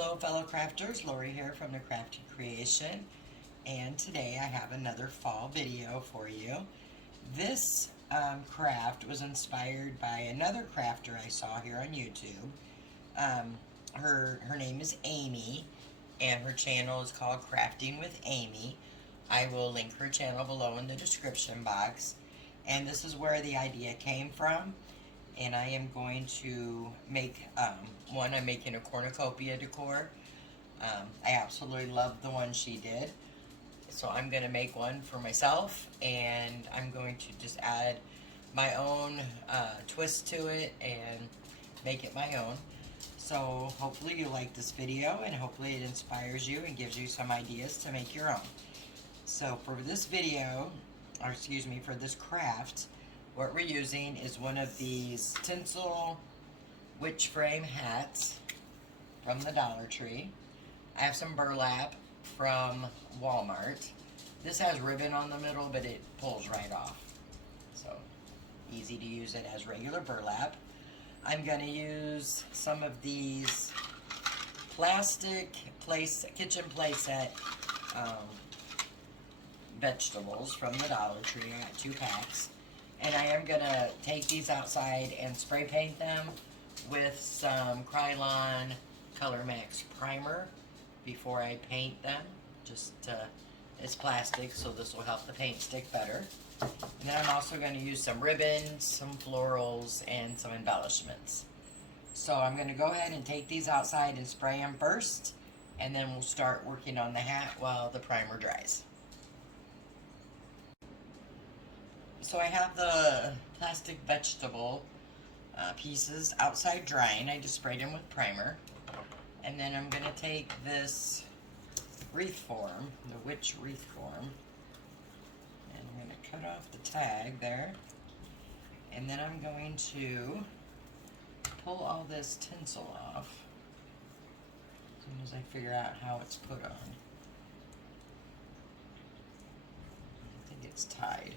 Hello fellow crafters, Lori here from the Crafty Creation, and today I have another fall video for you. This craft was inspired by another crafter I saw here on YouTube. Her name is Amy, and her channel is called Crafting with Amy. I will link her channel below in the description box, and this is where the idea came from. And I am going to make I'm making a cornucopia decor. I absolutely love the one she did, so I'm going to make one for myself, and I'm going to just add my own twist to it and make it my own. So hopefully you like this video, and hopefully it inspires you and gives you some ideas to make your own. So for this video, or excuse me, for this craft, what we're using is one of these tinsel witch frame hats from the Dollar Tree. I have some burlap from Walmart. This has ribbon on the middle, but it pulls right off. So easy to use it as regular burlap. I'm going to use some of these plastic kitchen playset vegetables from the Dollar Tree. I got 2 packs. And I am going to take these outside and spray paint them with some Krylon Color Max primer before I paint them. It's plastic, so this will help the paint stick better. And then I'm also going to use some ribbons, some florals, and some embellishments. So I'm going to go ahead and take these outside and spray them first, and then we'll start working on the hat while the primer dries. So I have the plastic vegetable pieces outside drying. I just sprayed them with primer. And then I'm going to take this wreath form, the witch wreath form, and I'm going to cut off the tag there. And then I'm going to pull all this tinsel off as soon as I figure out how it's put on. I think it's tied.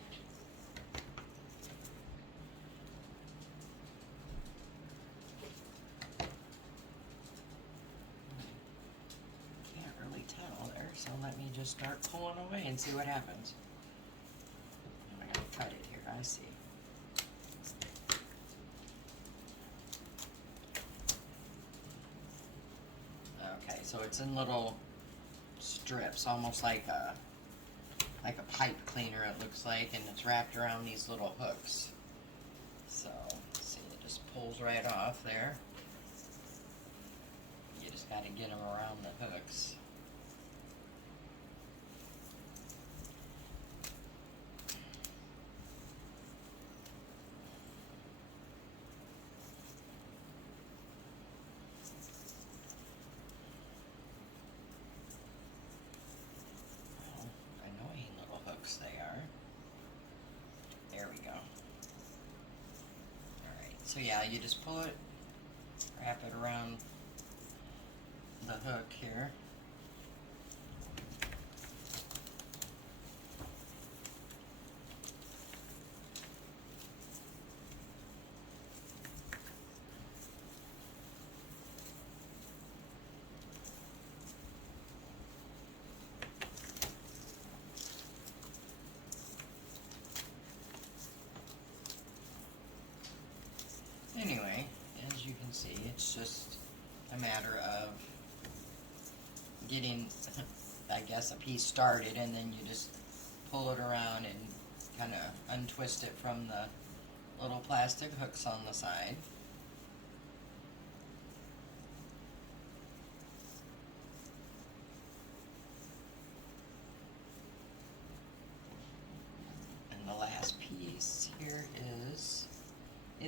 So let me just start pulling away and see what happens. I'm going to cut it here, I see. Okay, so it's in little strips, almost like a pipe cleaner it looks like, and it's wrapped around these little hooks. So, see, it just pulls right off there. You just got to get them around the hooks. They are. There we go. Alright, so yeah, you just pull it, wrap it around the hook here. Anyway, as you can see, it's just a matter of getting, I guess, a piece started, and then you just pull it around and kind of untwist it from the little plastic hooks on the side. And the last piece here is,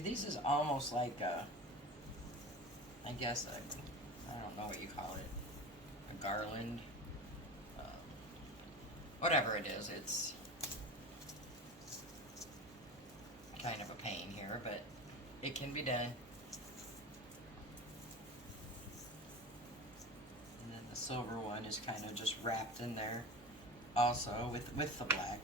this is almost like I guess I don't know what you call it, a garland, whatever it is. It's kind of a pain here, but it can be done. And then the silver one is kind of just wrapped in there also with the black.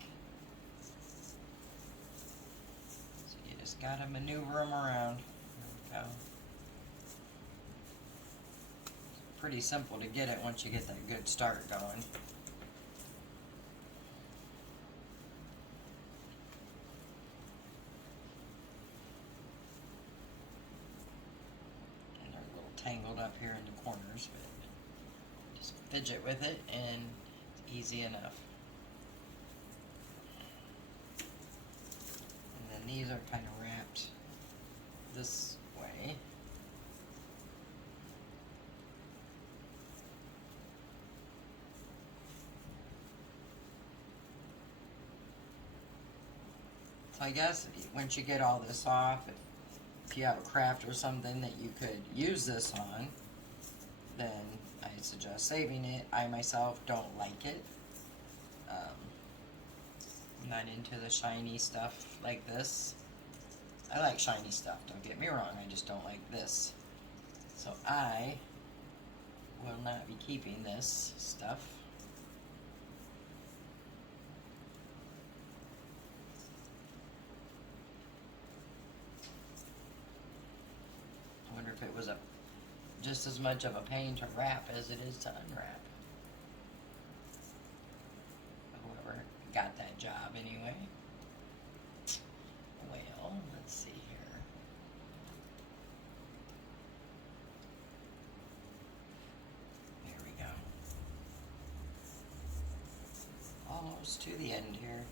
Just gotta maneuver them around. There we go. pretty simple to get it once you get that good start going. And they're a little tangled up here in the corners, but just fidget with it and it's easy enough. And then these are kind of wrapped this way. So I guess once you get all this off, if you have a craft or something that you could use this on, then I suggest saving it. I myself don't like it. I'm not into the shiny stuff like this. I like shiny stuff, don't get me wrong, I just don't like this. So I will not be keeping this stuff. I wonder if it was just as much of a pain to wrap as it is to unwrap. Whoever got that job anyway. Well, let's see here. There we go. Almost to the end here.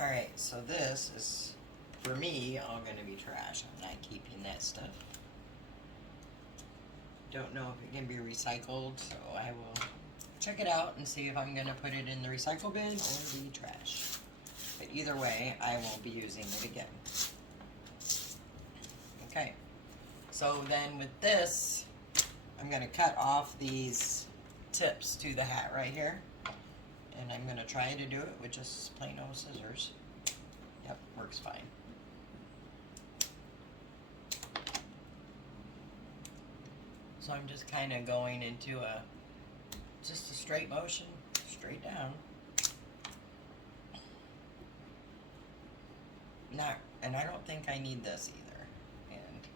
Alright, so this is, for me, all going to be trash. I'm not keeping that stuff. Don't know if it can be recycled, so I will check it out and see if I'm going to put it in the recycle bin or the trash. But either way, I won't be using it again. Okay, so then with this, I'm going to cut off these tips to the hat right here. And I'm going to try to do it with just plain old scissors. Yep, works fine. So I'm just kind of going into just a straight motion, straight down. And I don't think I need this either. And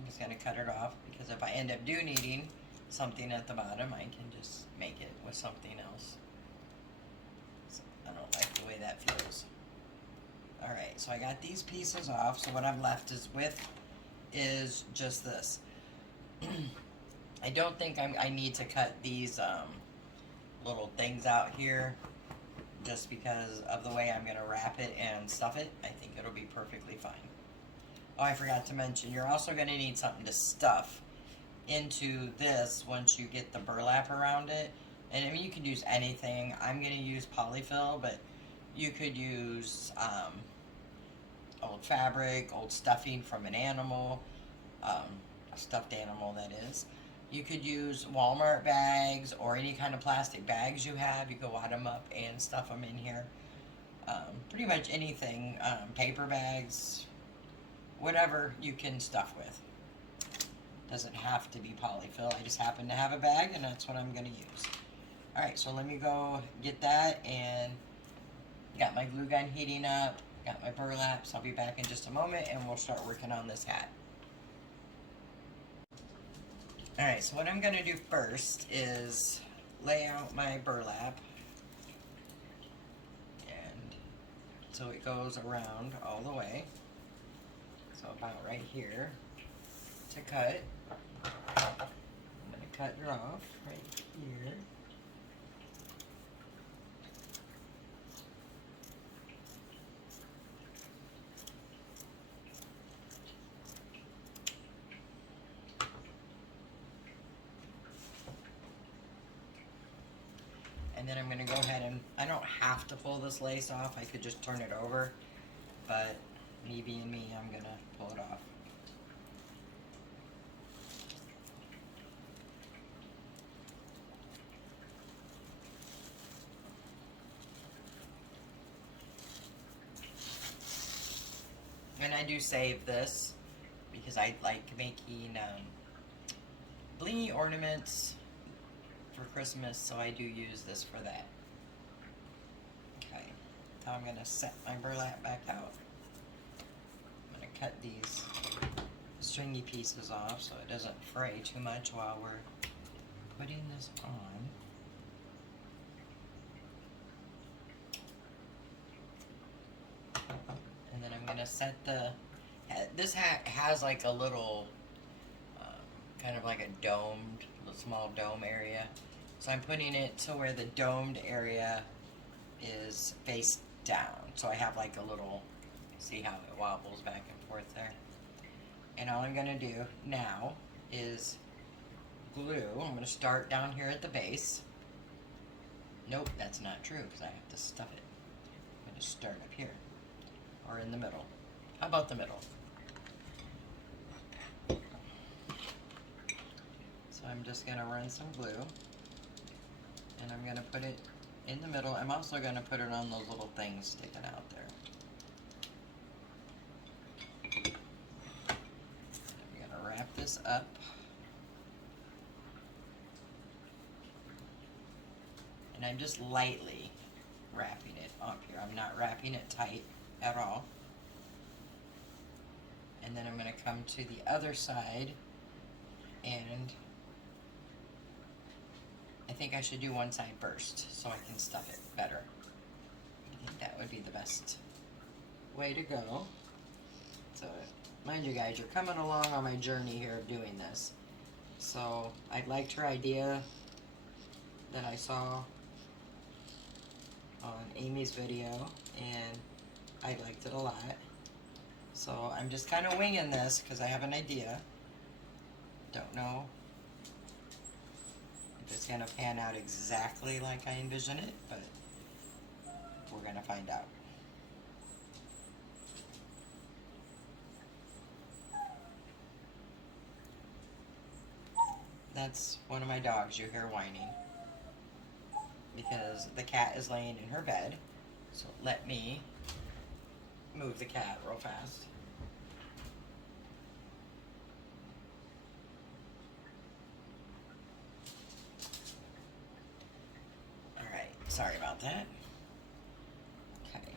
I'm just going to cut it off because if I end up needing something at the bottom, I can just make it with something else. I don't like the way that feels. Alright, so I got these pieces off, so what I'm left is just this. I don't think I need to cut these little things out here just because of the way I'm going to wrap it and stuff it. I think it'll be perfectly fine. Oh, I forgot to mention, you're also going to need something to stuff into this once you get the burlap around it. And I mean, you could use anything. I'm going to use polyfill, but you could use old fabric, old stuffing from an animal, a stuffed animal that is. You could use Walmart bags or any kind of plastic bags you have. You could wad them up and stuff them in here. Pretty much anything, paper bags, whatever you can stuff with. Doesn't have to be polyfill. I just happen to have a bag and that's what I'm going to use. Alright, so let me go get that, and got my glue gun heating up, got my burlaps. I'll be back in just a moment and we'll start working on this hat. Alright, so what I'm going to do first is lay out my burlap, and so it goes around all the way, so about right here to cut. I'm going to cut her off right here. And then I'm going to go ahead and, I don't have to pull this lace off, I could just turn it over, but me being me, I'm going to pull it off. And I do save this because I like making blingy ornaments for Christmas, so I do use this for that. Okay, now I'm going to set my burlap back out. I'm going to cut these stringy pieces off so it doesn't fray too much while we're putting this on. And then I'm going to set the, this has like a little, kind of like a domed, little small dome area. So I'm putting it to where the domed area is face down. So I have like a little, see how it wobbles back and forth there. And all I'm going to do now is glue. I'm going to start down here at the base. Nope, that's not true because I have to stuff it. I'm going to start up here or in the middle. How about the middle? So I'm just going to run some glue and I'm going to put it in the middle. I'm also going to put it on those little things sticking out there. I'm going to wrap this up. And I'm just lightly wrapping it up here. I'm not wrapping it tight at all. And then I'm going to come to the other side, and I think I should do one side first so I can stuff it better. I think that would be the best way to go. So, mind you guys, you're coming along on my journey here of doing this. So, I liked her idea that I saw on Amy's video, and I liked it a lot. So I'm just kind of winging this because I have an idea. Don't know if it's going to pan out exactly like I envision it, but we're going to find out. That's one of my dogs you hear whining because the cat is laying in her bed. So let me move the cat real fast. Alright, sorry about that. Okay.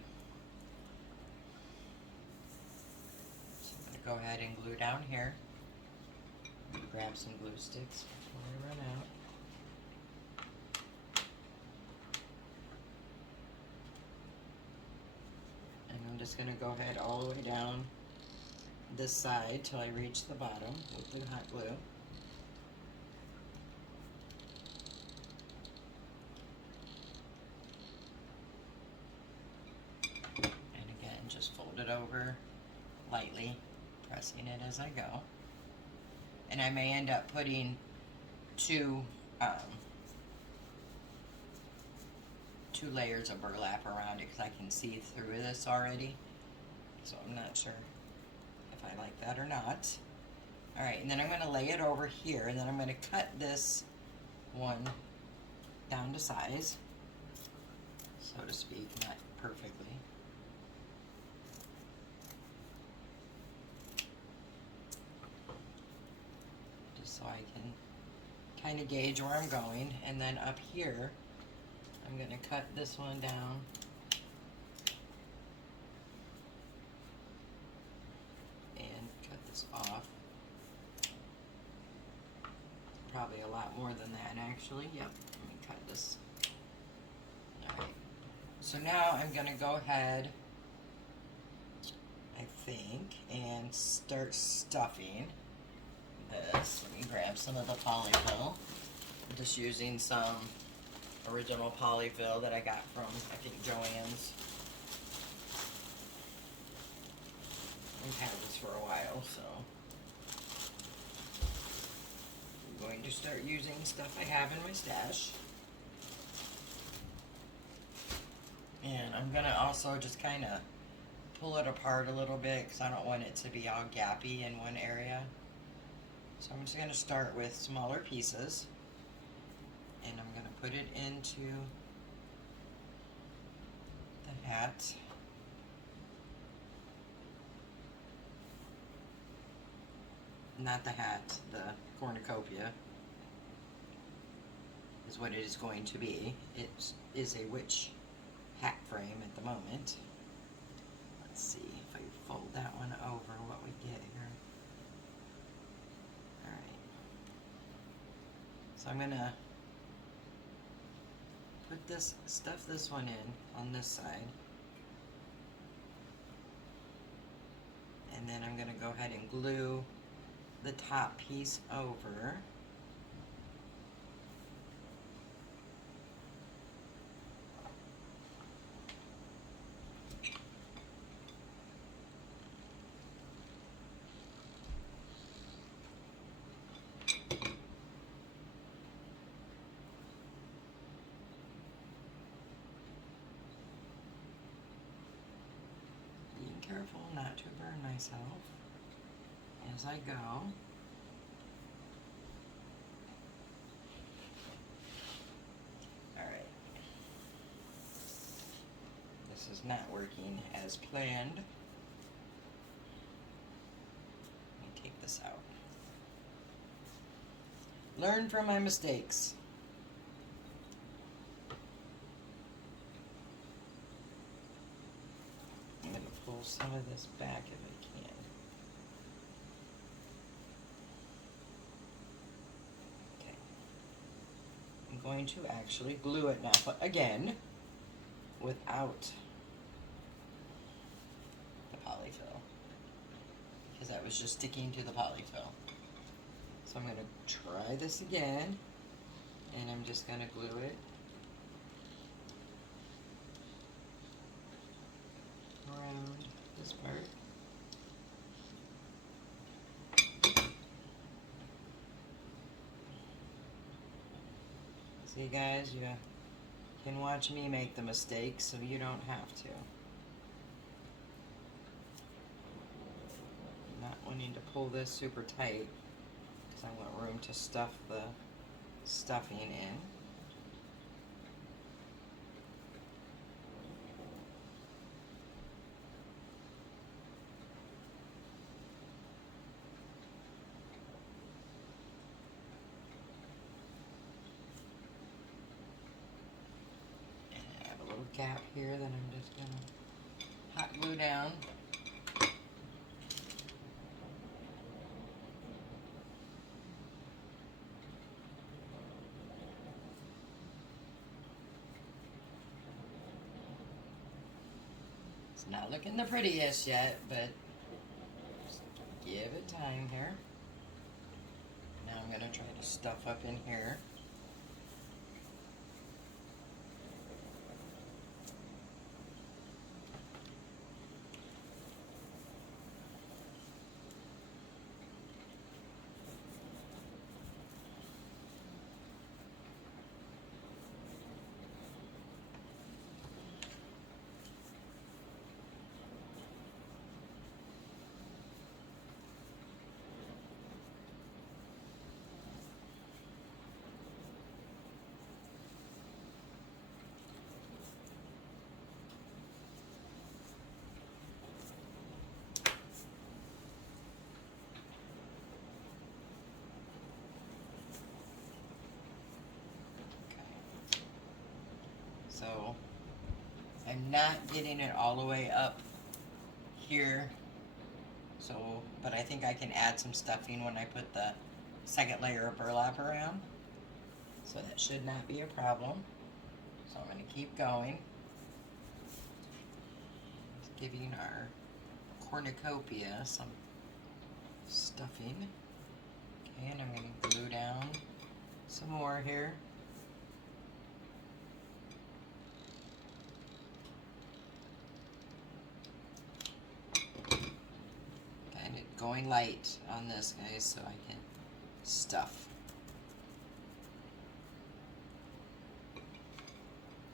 So I'm going to go ahead and glue down here. Grab some glue sticks before we run out. I'm just going to go ahead all the way down this side till I reach the bottom with the hot glue. And again, just fold it over lightly, pressing it as I go. And I may end up putting two layers of burlap around it because I can see through this already. So I'm not sure if I like that or not. Alright, and then I'm going to lay it over here, and then I'm going to cut this one down to size, so to speak, not perfectly. Just so I can kind of gauge where I'm going. And then up here, I'm going to cut this one down. And cut this off. Probably a lot more than that, actually. Yep, let me cut this. Alright. So now I'm going to go ahead, I think, and start stuffing this. Let me grab some of the polyfill. I'm just using some original polyfill that I got from, I think, Joann's. I've had this for a while, so I'm going to start using stuff I have in my stash. And I'm going to also just kind of pull it apart a little bit because I don't want it to be all gappy in one area. So I'm just going to start with smaller pieces. And I'm going to put it into the hat. not the hat, the cornucopia is what it is going to be. It is a witch hat frame at the moment. Let's see if I fold that one over, what we get here. Alright. So I'm gonna put this, stuff this one in on this side. And then I'm gonna go ahead and glue the top piece over. Careful not to burn myself as I go. Alright. This is not working as planned. Let me take this out. Learn from my mistakes. Pull some of this back if I can. Okay. I'm going to actually glue it now, but again, without the polyfill, because that was just sticking to the polyfill. So I'm going to try this again, and I'm just going to glue it around this part. See guys, you can watch me make the mistakes so you don't have to. I'm not wanting to pull this super tight because I want room to stuff the stuffing in. Gap here that I'm just going to hot glue down. It's not looking the prettiest yet, but just give it time here. Now I'm going to try to stuff up in here. So I'm not getting it all the way up here, so, but I think I can add some stuffing when I put the second layer of burlap around, so that should not be a problem. So I'm going to keep going, just giving our cornucopia some stuffing. Okay, and I'm going to glue down some more here. Going light on this, guys, so I can stuff.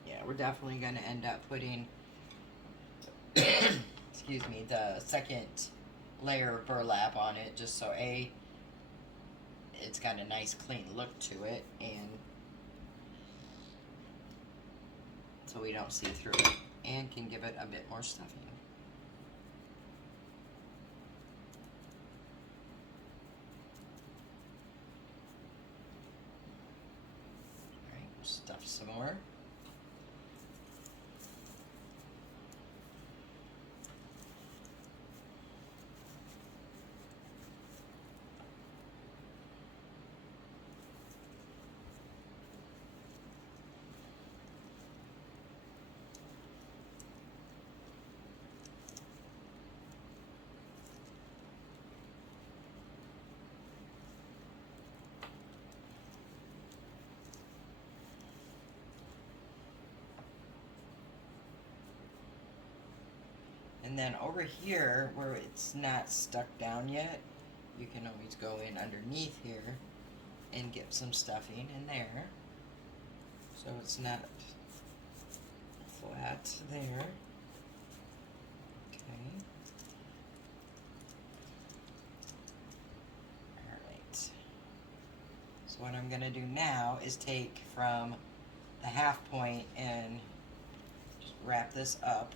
Yeah, we're definitely going to end up putting, excuse me, the second layer of burlap on it, just so it's got a nice clean look to it, and so we don't see through it, and can give it a bit more stuffing. And then over here, where it's not stuck down yet, you can always go in underneath here and get some stuffing in there. So it's not flat there. Okay. Alright. So what I'm going to do now is take from the half point and just wrap this up.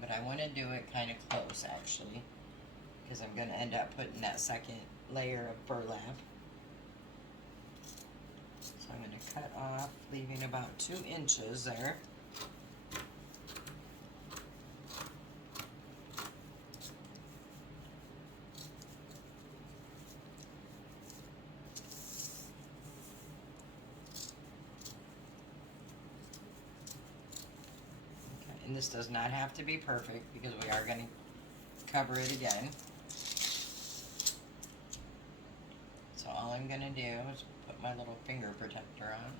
But I want to do it kind of close actually, because I'm going to end up putting that second layer of burlap. So I'm going to cut off, leaving about 2 inches there. And this does not have to be perfect because we are going to cover it again. So all I'm going to do is put my little finger protector on,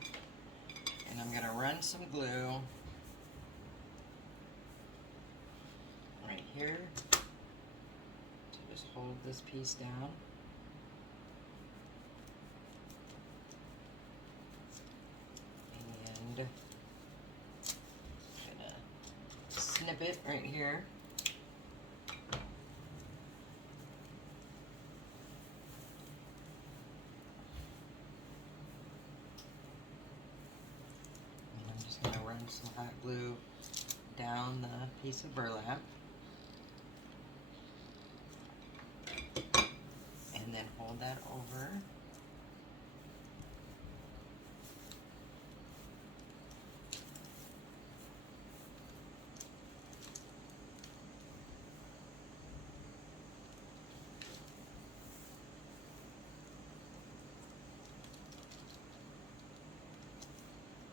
and I'm going to run some glue right here to just hold this piece down. And snip it right here. And I'm just going to run some hot glue down the piece of burlap. And then hold that over.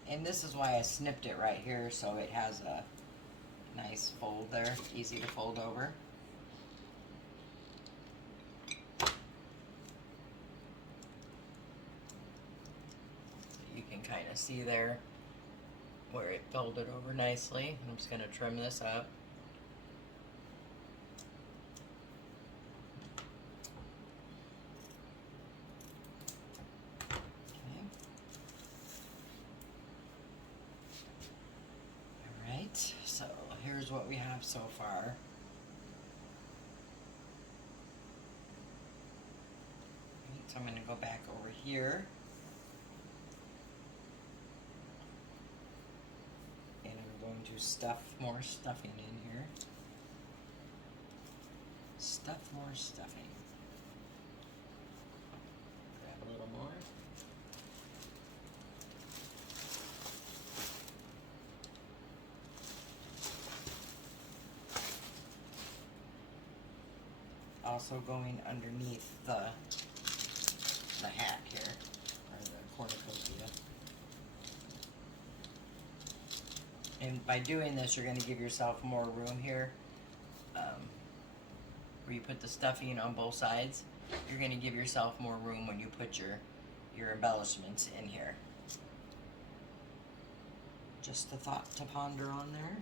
And this is why I snipped it right here, so it has a nice fold there, easy to fold over. You can kind of see there where it folded over nicely. I'm just going to trim this up. So here's what we have so far. So I'm going to go back over here and I'm going to stuff more stuffing in here. Stuff more stuffing. Grab a little more. Also going underneath the hat here, or the cornucopia. And by doing this, you're going to give yourself more room here. Where you put the stuffing on both sides, you're going to give yourself more room when you put your embellishments in here. Just a thought to ponder on there.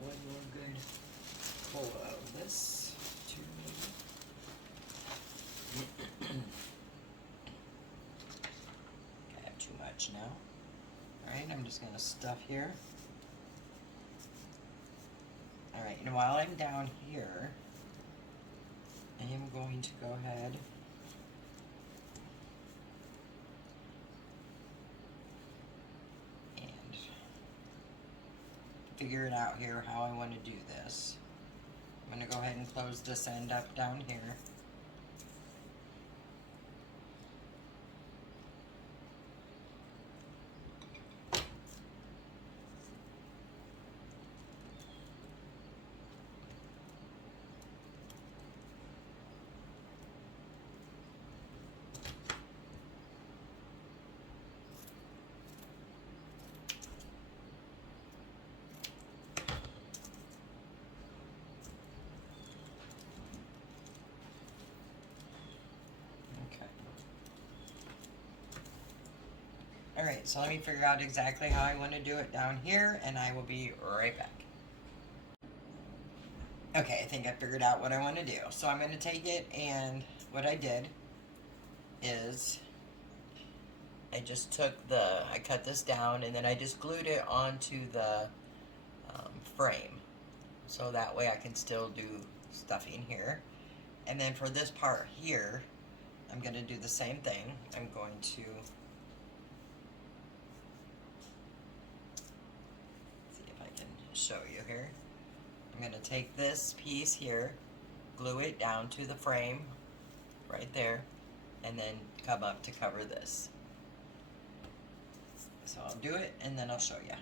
One more good pull of this, 2 maybe. I have too much now. Alright, I'm just going to stuff here. Alright, and while I'm down here, I am going to go ahead and figure it out here how I want to do this. I'm going to go ahead and close this end up down here. Alright, so let me figure out exactly how I want to do it down here, and I will be right back. Okay, I think I figured out what I want to do. So I'm going to take it, and what I did is I just took I cut this down, and then I just glued it onto the frame. So that way I can still do stuffing here. And then for this part here, I'm going to do the same thing. I'm going to see if I can show you here. I'm going to take this piece here, glue it down to the frame right there, and then come up to cover this. So I'll do it and then I'll show you.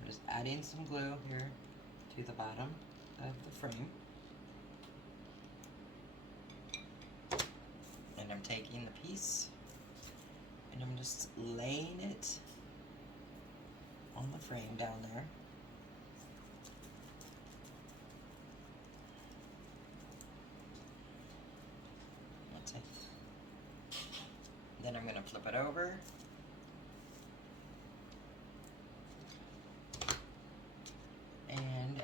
I'm just adding some glue here to the bottom of the frame. And I'm taking the piece and I'm just laying it on the frame down there. That's it. Then I'm going to flip it over. And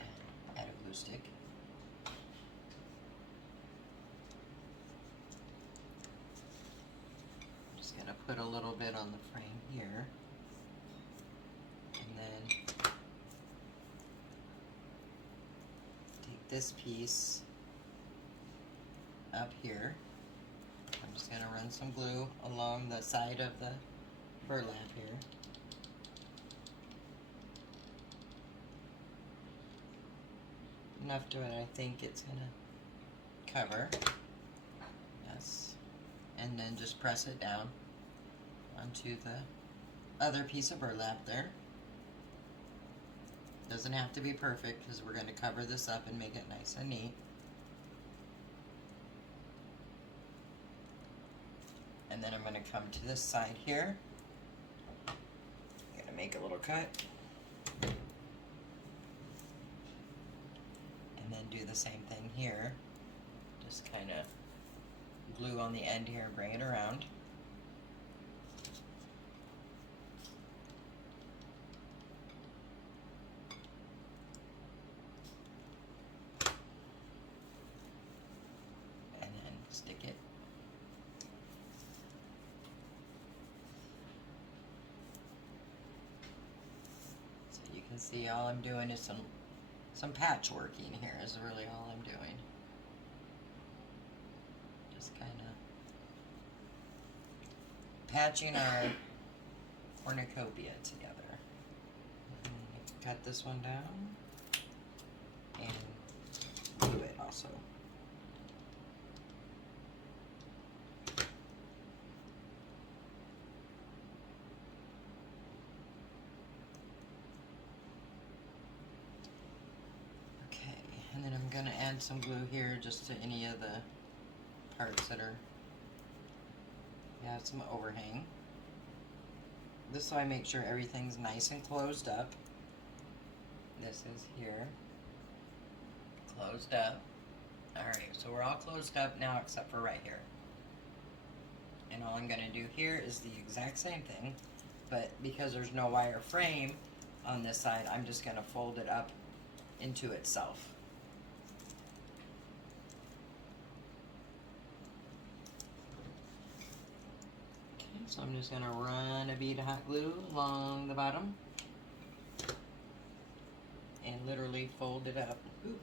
add a glue stick. I'm just going to put a little bit on the frame here. And then take this piece up here. I'm just going to run some glue along the side of the burlap here. Enough to it, I think it's going to cover. Yes. And then just press it down onto the other piece of burlap there. Doesn't have to be perfect because we're going to cover this up and make it nice and neat. And then I'm going to come to this side here. I'm going to make a little cut. And then do the same thing here. Just kind of glue on the end here and bring it around. And then stick it. So you can see all I'm doing is some patchworking here is really all I'm doing. Just kind of patching our cornucopia together. Cut this one down and glue it also. And then I'm going to add some glue here just to any of the parts that are, have some overhang. This way I make sure everything's nice and closed up. This is here. Closed up. Alright, so we're all closed up now except for right here. And all I'm going to do here is the exact same thing, but because there's no wire frame on this side, I'm just going to fold it up into itself. So I'm just going to run a bead of hot glue along the bottom and literally fold it up. Ooh,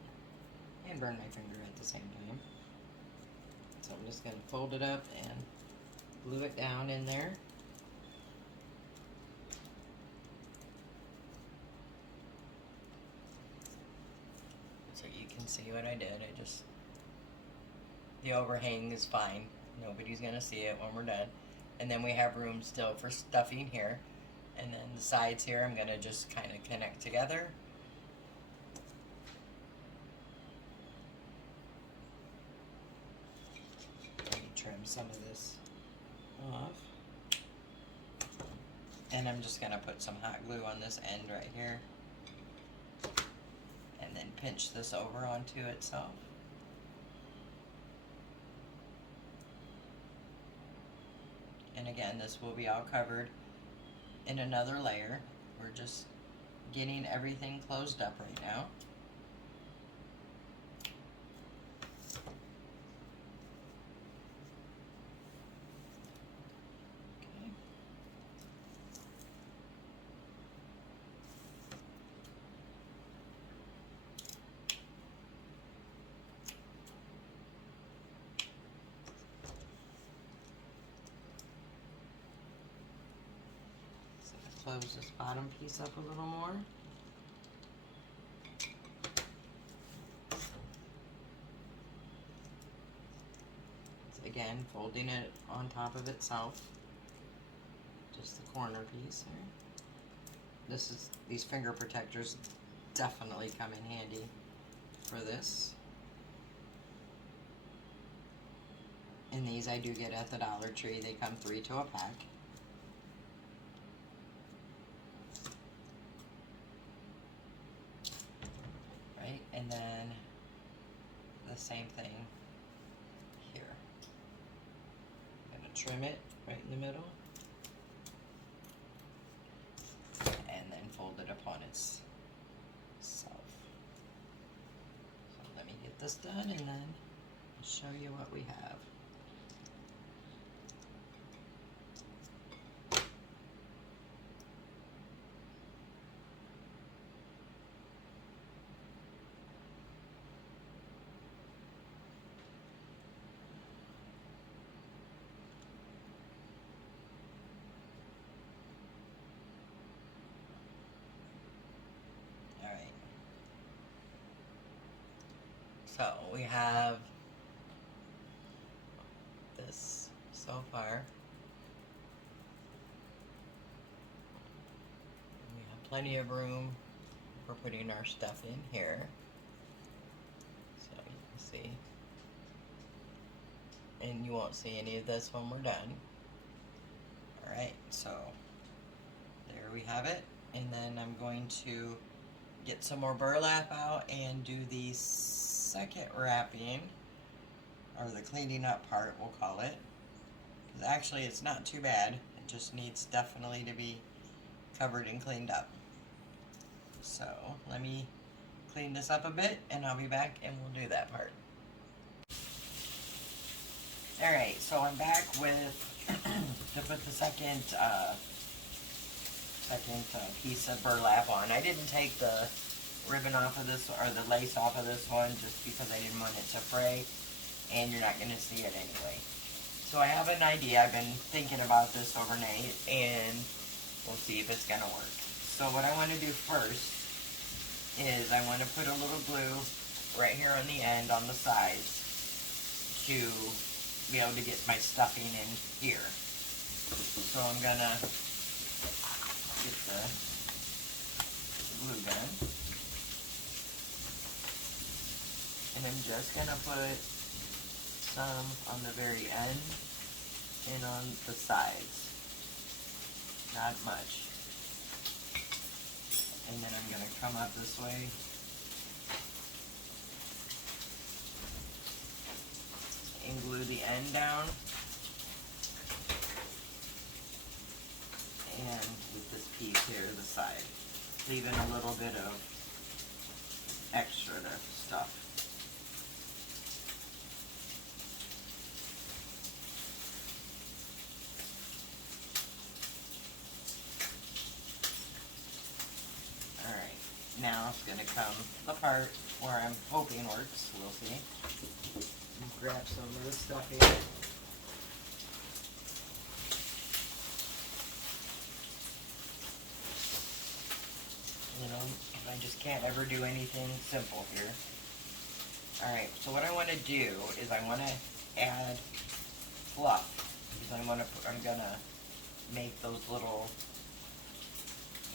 and burn my finger at the same time. So I'm just going to fold it up and glue it down in there. So you can see what I did. The overhang is fine. Nobody's going to see it when we're done. And then we have room still for stuffing here. And then the sides here I'm going to just kind of connect together. Let me trim some of this off. And I'm just going to put some hot glue on this end right here. And then pinch this over onto itself. And again, this will be all covered in another layer. We're just getting everything closed up right now. Okay. So close this bottom piece up a little more. Again, folding it on top of itself, just the corner piece here. These finger protectors definitely come in handy for this. And these I do get at the Dollar Tree. They come 3 to a pack. Right, and then the same thing here. Trim it right in the middle and then fold it upon itself. So let me get this done and then I'll show you what we have. So we have this so far. We have plenty of room for putting our stuff in here. So you can see. And you won't see any of this when we're done. Alright, so there we have it. And then I'm going to get some more burlap out and do the second wrapping, or the cleaning up part, we'll call it. 'Cause actually it's not too bad. It just needs definitely to be covered and cleaned up. So let me clean this up a bit and I'll be back and we'll do that part. Alright, so I'm back with to put the second piece of burlap on. I didn't take the ribbon off of this, or the lace off of this one, just because I didn't want it to fray, and you're not going to see it anyway. So I have an idea. I've been thinking about this overnight, and we'll see if it's going to work. So what I want to do first is I want to put a little glue right here on the end, on the sides, to be able to get my stuffing in here. So I'm going to get the glue gun. And I'm just going to put some on the very end and on the sides. Not much. And then I'm going to come up this way. And glue the end down. And with this piece here, the side. Leaving a little bit of extra stuff. Alright, now it's going to come the part where I'm hoping works. We'll see. Grab some of this stuff here. You know, I just can't ever do anything simple here. Alright, so what I want to do is I want to add fluff. Because I'm gonna make those little,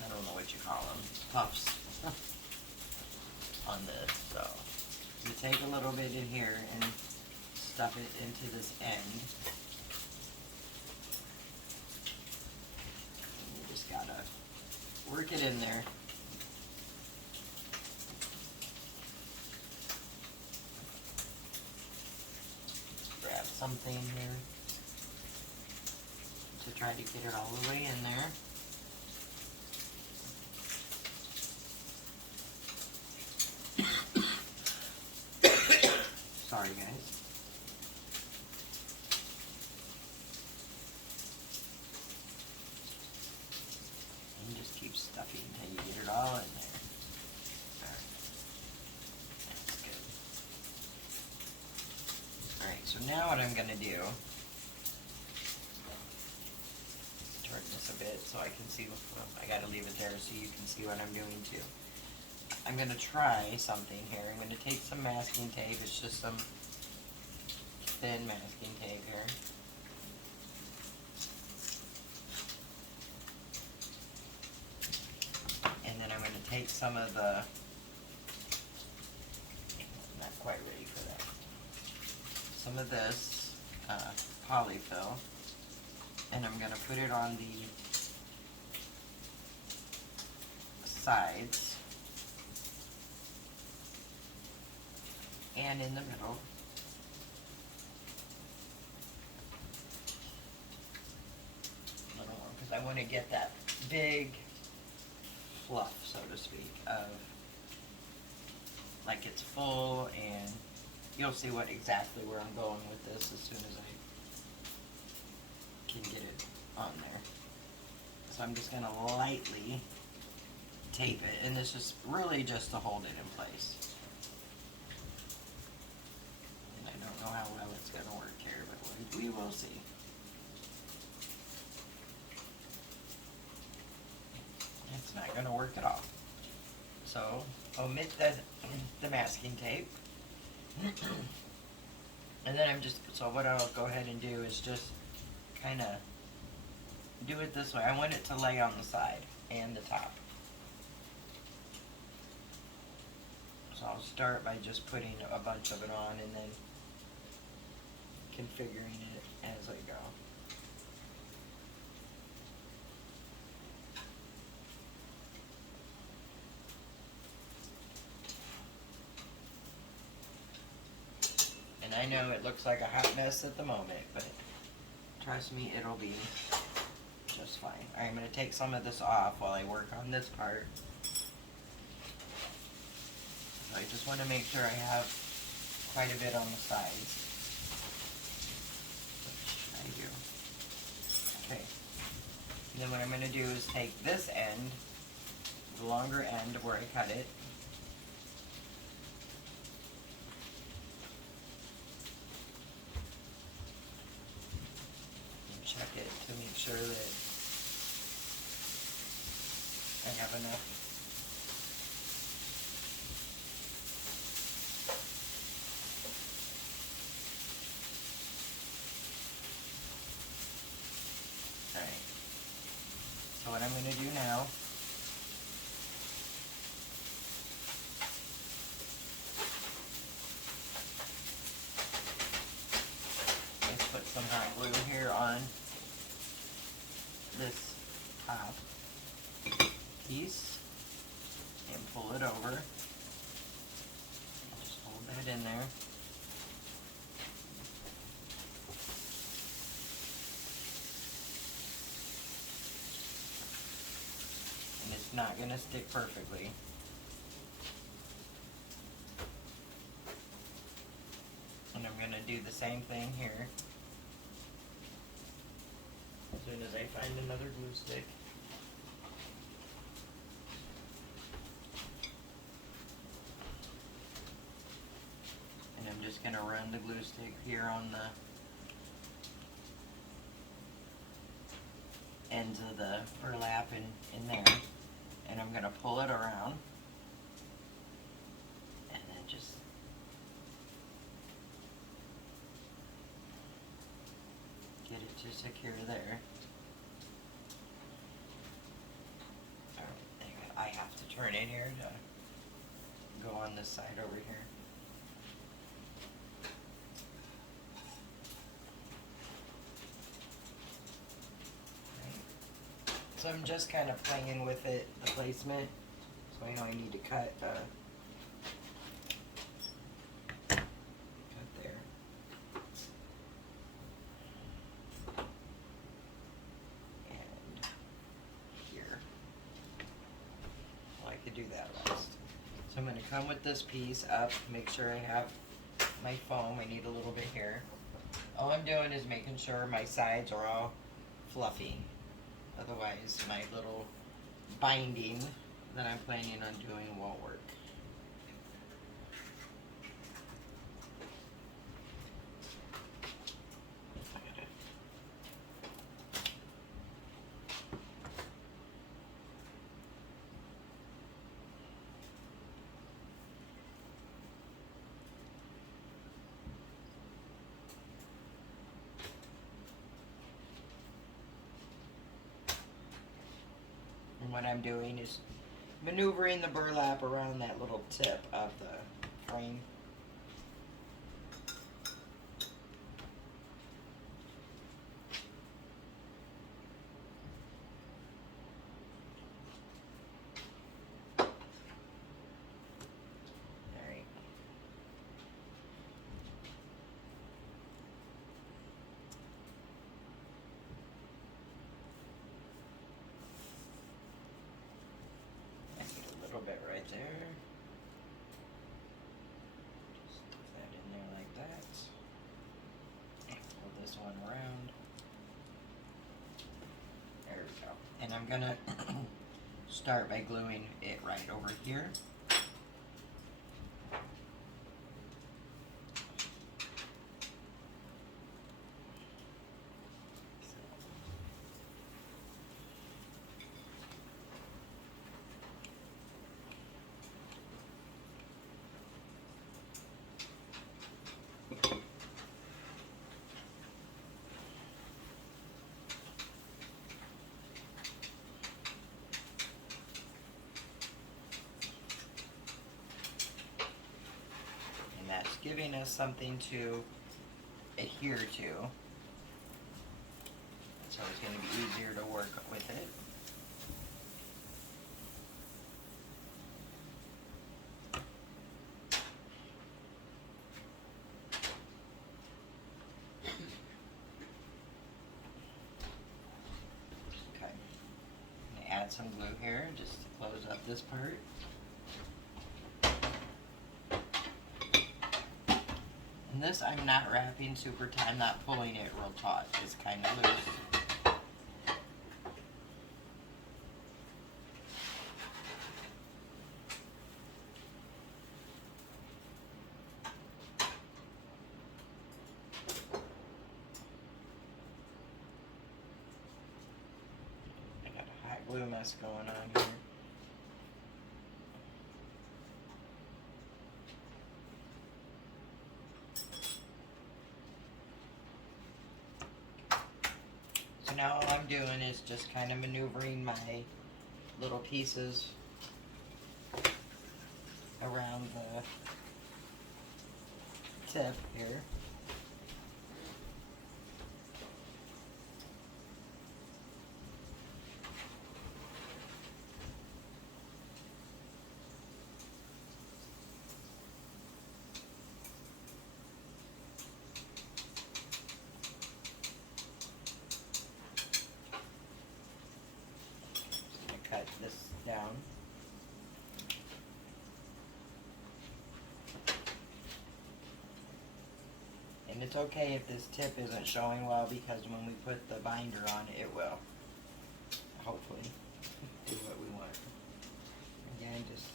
I don't know what you call them, puffs on this. So you take a little bit in here and stuff it into this end. And you just gotta work it in there. Grab something here to try to get it all the way in there. Sorry, guys. And just keep stuffing until you get it all in there. Alright. That's good. Alright, so now what I'm going to do, turn this a bit so I can see, well, I got to leave it there so you can see what I'm doing too. I'm going to try something here. I'm going to take some masking tape. It's just some thin masking tape here. And then I'm going to take some of the, not quite ready for that, some of this polyfill, and I'm going to put it on the sides and in the middle. A little more, because I want to get that big fluff, so to speak, of like it's full, and you'll see what exactly where I'm going with this as soon as I can get it on there. So I'm just going to lightly tape it, and this is really just to hold it in place. And I don't know how well it's going to work here, but we will see. It's not going to work at all. So omit the masking tape. And then so what I'll go ahead and do is just kind of do it this way. I want it to lay on the side and the top. So I'll start by just putting a bunch of it on and then configuring it as I go. And I know it looks like a hot mess at the moment, but trust me, it'll be just fine. Alright, I'm going to take some of this off while I work on this part. So I just want to make sure I have quite a bit on the sides, which I do. Okay. And then what I'm going to do is take this end, the longer end where I cut it, check it to make sure that I have enough. Alright. So what I'm going to do now is put some hot glue here on this top piece and pull it over. Just hold that in there. And it's not going to stick perfectly. And I'm going to do the same thing here. As soon as I find another glue stick. And I'm just going to run the glue stick here on the ends of the burlap in there. And I'm going to pull it around. And then just get it to secure there. Alright, I have to turn it here to go on this side over here. Right. So I'm just kind of playing with it, the placement, so I know I need to cut there. do that last. So I'm going to come with this piece up, make sure I have my foam. I need a little bit here. All I'm doing is making sure my sides are all fluffy. Otherwise, my little binding that I'm planning on doing won't work. And what I'm doing is maneuvering the burlap around that little tip of the frame. Alright. I need a little bit right there. Just put that in there like that. Pull this one around. There we go. And I'm gonna start by gluing it right over here. That's giving us something to adhere to. So it's going to be easier to work with it. Okay. I'm going to add some glue here just to close up this part. And this I'm not wrapping super tight, I'm not pulling it real taut, it's kind of loose. I got a hot glue mess going on here. Now all I'm doing is just kind of maneuvering my little pieces around the tip here. Cut this down. And it's okay if this tip isn't showing well, because when we put the binder on, it will hopefully do what we want. Again, just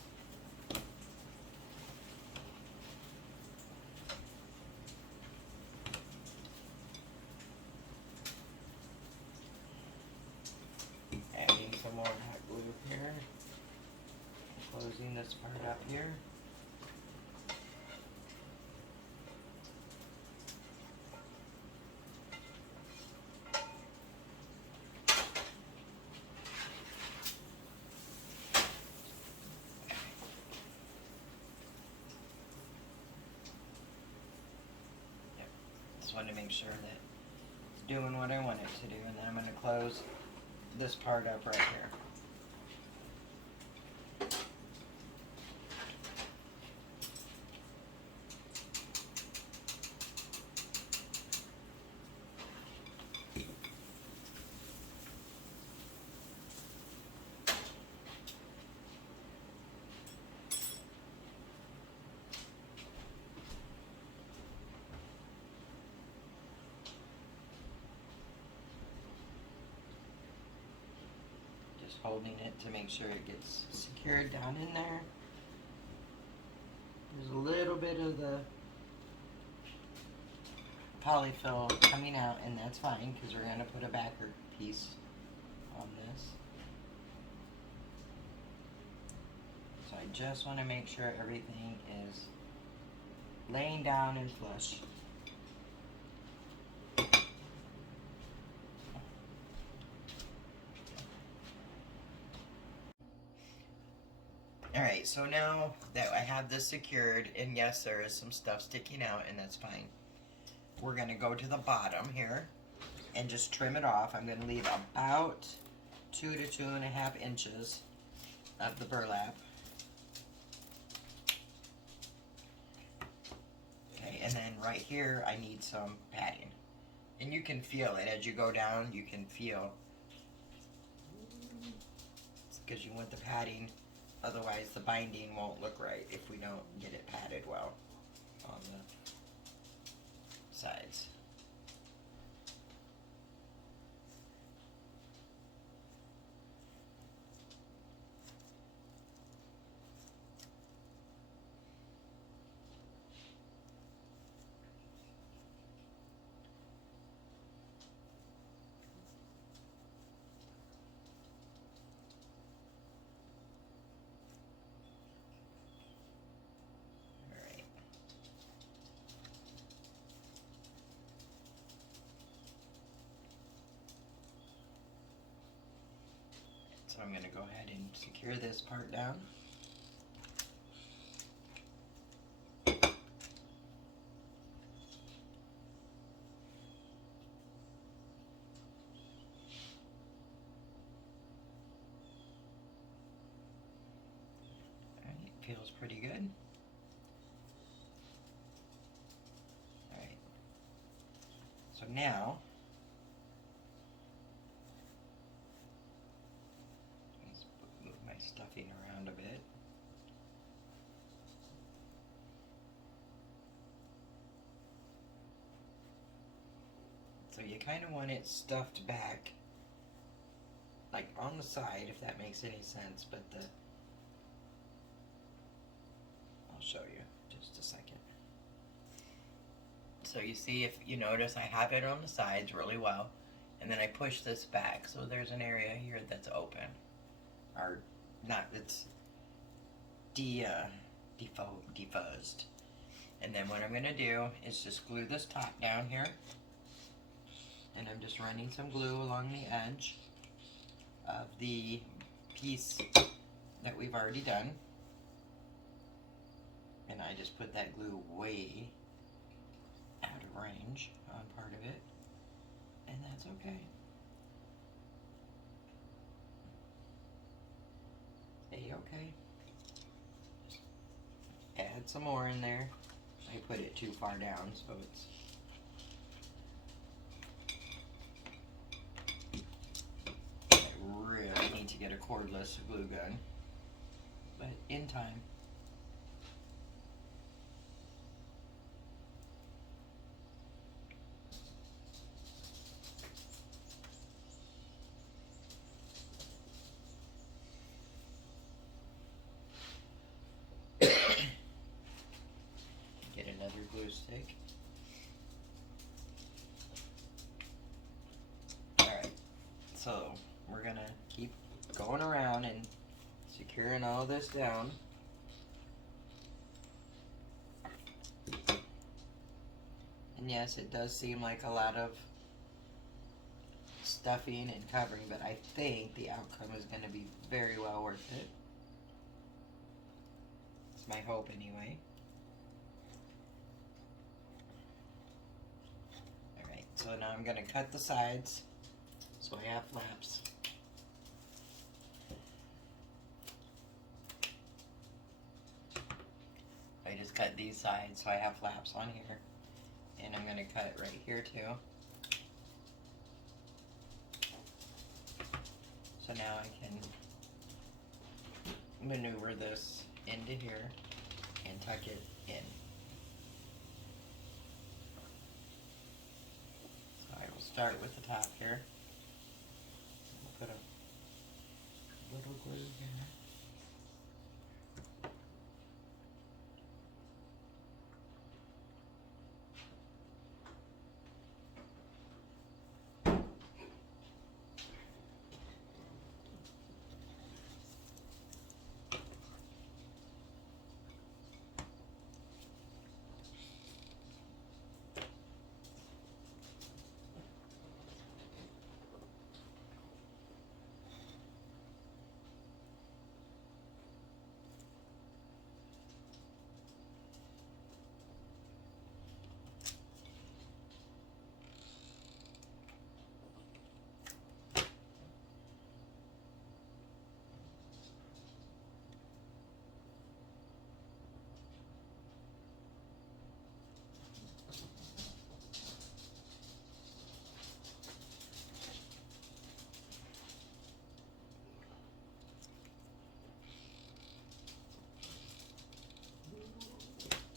adding some more hot glue here, closing this part up here. Just wanted to make sure that it's doing what I want it to do, and then I'm going to close this part up right here. holding it to make sure it gets secured down in there. There's a little bit of the polyfill coming out, and that's fine because we're going to put a backer piece on this. So I just want to make sure everything is laying down and flush. Alright, so now that I have this secured, and yes, there is some stuff sticking out, and that's fine. We're going to go to the bottom here and just trim it off. I'm going to leave about 2 to 2.5 inches of the burlap. Okay, and then right here I need some padding. And you can feel it as you go down, you can feel. It's because you want the padding. Otherwise, the binding won't look right if we don't get it padded well on the sides. So I'm going to go ahead and secure this part down. Alright, feels pretty good. Alright. So now stuffing around a bit. So you kind of want it stuffed back, like on the side, if that makes any sense, but I'll show you just a second. So you see, if you notice, I have it on the sides really well, and then I push this back, so there's an area here that's open, or not, it's defuzzed. And then what I'm going to do is just glue this top down here, and I'm just running some glue along the edge of the piece that we've already done, and I just put that glue way out of range on part of it, and that's okay. Okay. Add some more in there. I put it too far down, so it's I really need to get a cordless glue gun, but in time. Get another glue stick. Alright, so we're gonna keep going around and securing all this down. And yes, it does seem like a lot of stuffing and covering, but I think the outcome is going to be very well worth it. It's my hope anyway. Alright, so now I'm going to cut the sides so I have flaps. I just cut these sides so I have flaps on here. And I'm going to cut right here too. So now I can maneuver this into here and tuck it in. So I will start with the top here. We'll put little glue here.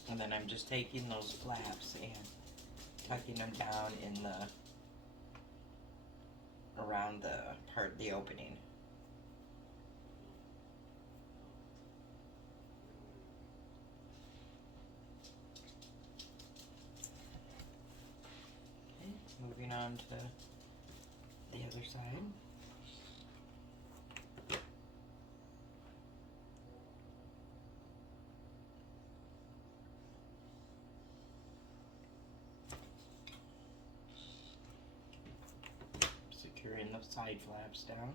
And then I'm just taking those flaps and tucking them down in the, around the opening. Okay, moving on to the other side. Securing the side flaps down.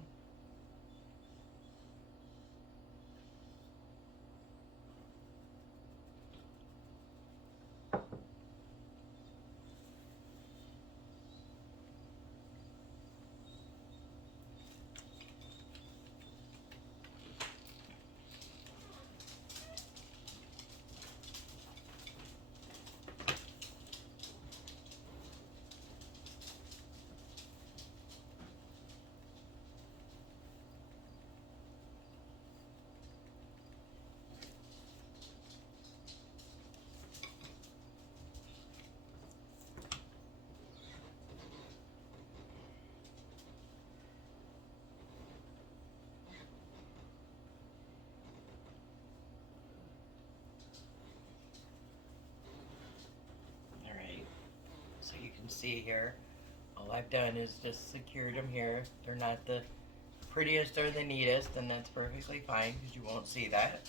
See here, all I've done is just secured them here. They're not the prettiest or the neatest, and that's perfectly fine because you won't see that.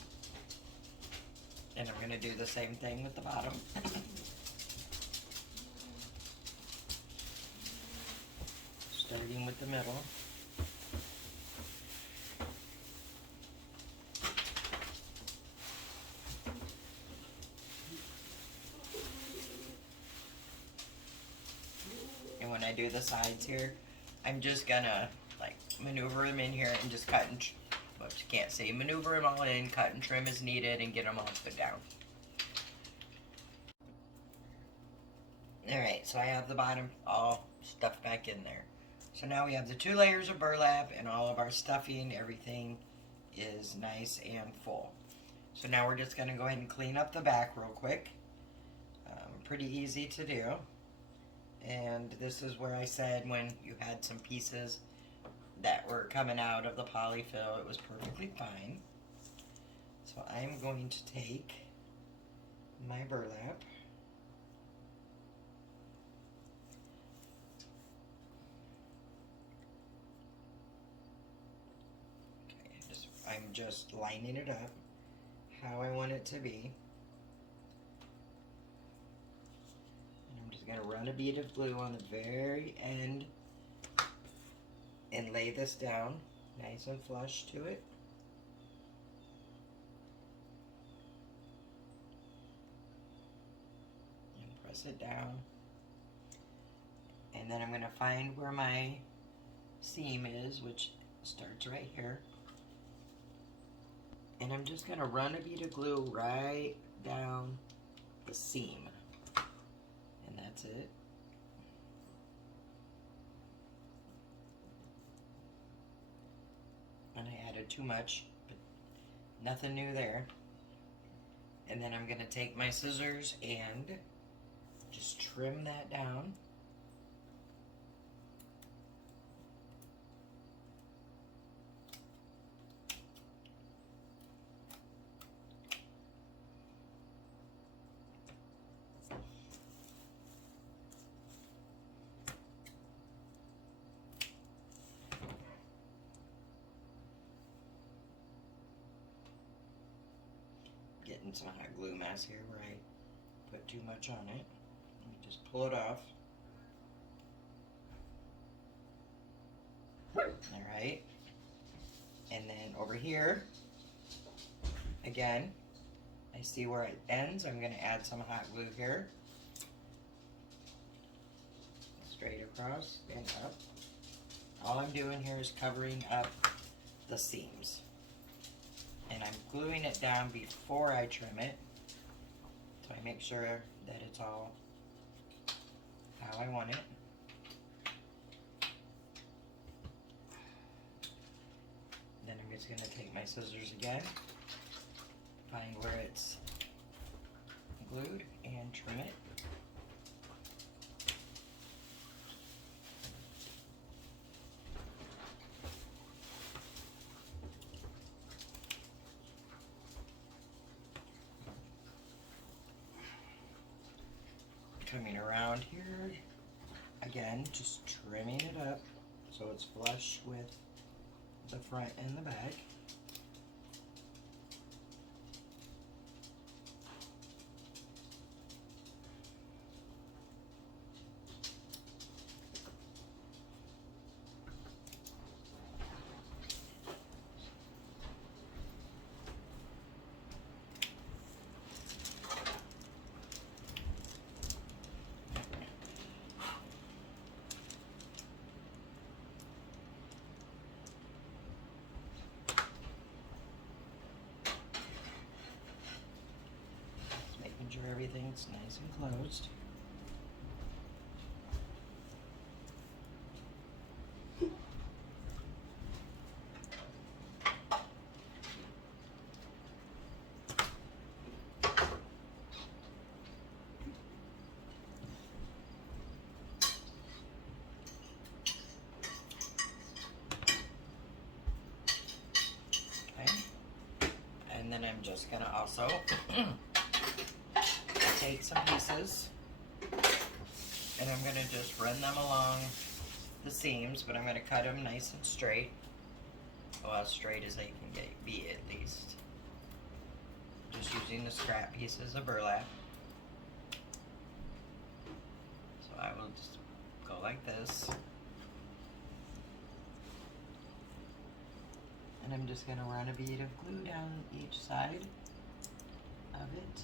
And I'm going to do the same thing with the bottom. Starting with the middle. When I do the sides here, I'm just gonna like maneuver them in here and just cut and, but you can't see, maneuver them all in, cut and trim as needed, and get them all put down. Alright, so I have the bottom all stuffed back in there. So now we have the 2 layers of burlap and all of our stuffing, everything is nice and full. So now we're just gonna go ahead and clean up the back real quick. Pretty easy to do. And this is where I said when you had some pieces that were coming out of the polyfill, it was perfectly fine. So I'm going to take my burlap. Okay, I'm just lining it up how I want it to be. Going to run a bead of glue on the very end and lay this down nice and flush to it. And press it down. And then I'm going to find where my seam is, which starts right here. And I'm just going to run a bead of glue right down the seam. That's it. And I added too much, but nothing new there. And then I'm going to take my scissors and just trim that down. getting some hot glue mess here where I put too much on it. Let me just pull it off. Alright. And then over here, again, I see where it ends. I'm going to add some hot glue here. Straight across and up. All I'm doing here is covering up the seams. And I'm gluing it down before I trim it. So I make sure that it's all how I want it. Then I'm just going to take my scissors again, find where it's glued, and trim it. Coming around here, again, just trimming it up so it's flush with the front and the back. Making sure everything's nice and closed. And then I'm just gonna also take some pieces and I'm gonna just run them along the seams, but I'm gonna cut them nice and straight. Well, as straight as they can be at least. Just using the scrap pieces of burlap. So I will just go like this. And I'm just gonna run a bead of glue down each side of it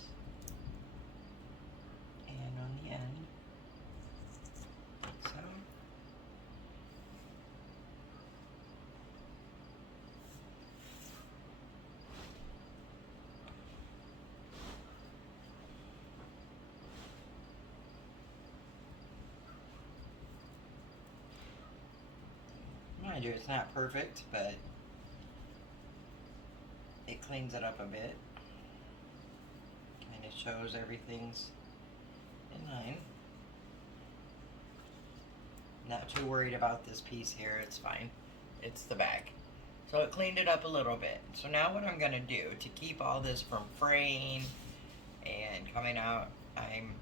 and on the end, like so. Mind you, it's not perfect, but it cleans it up a bit. And it shows everything's in line. Not too worried about this piece here, it's fine. It's the back. So it cleaned it up a little bit. So now what I'm gonna do to keep all this from fraying and coming out, I'm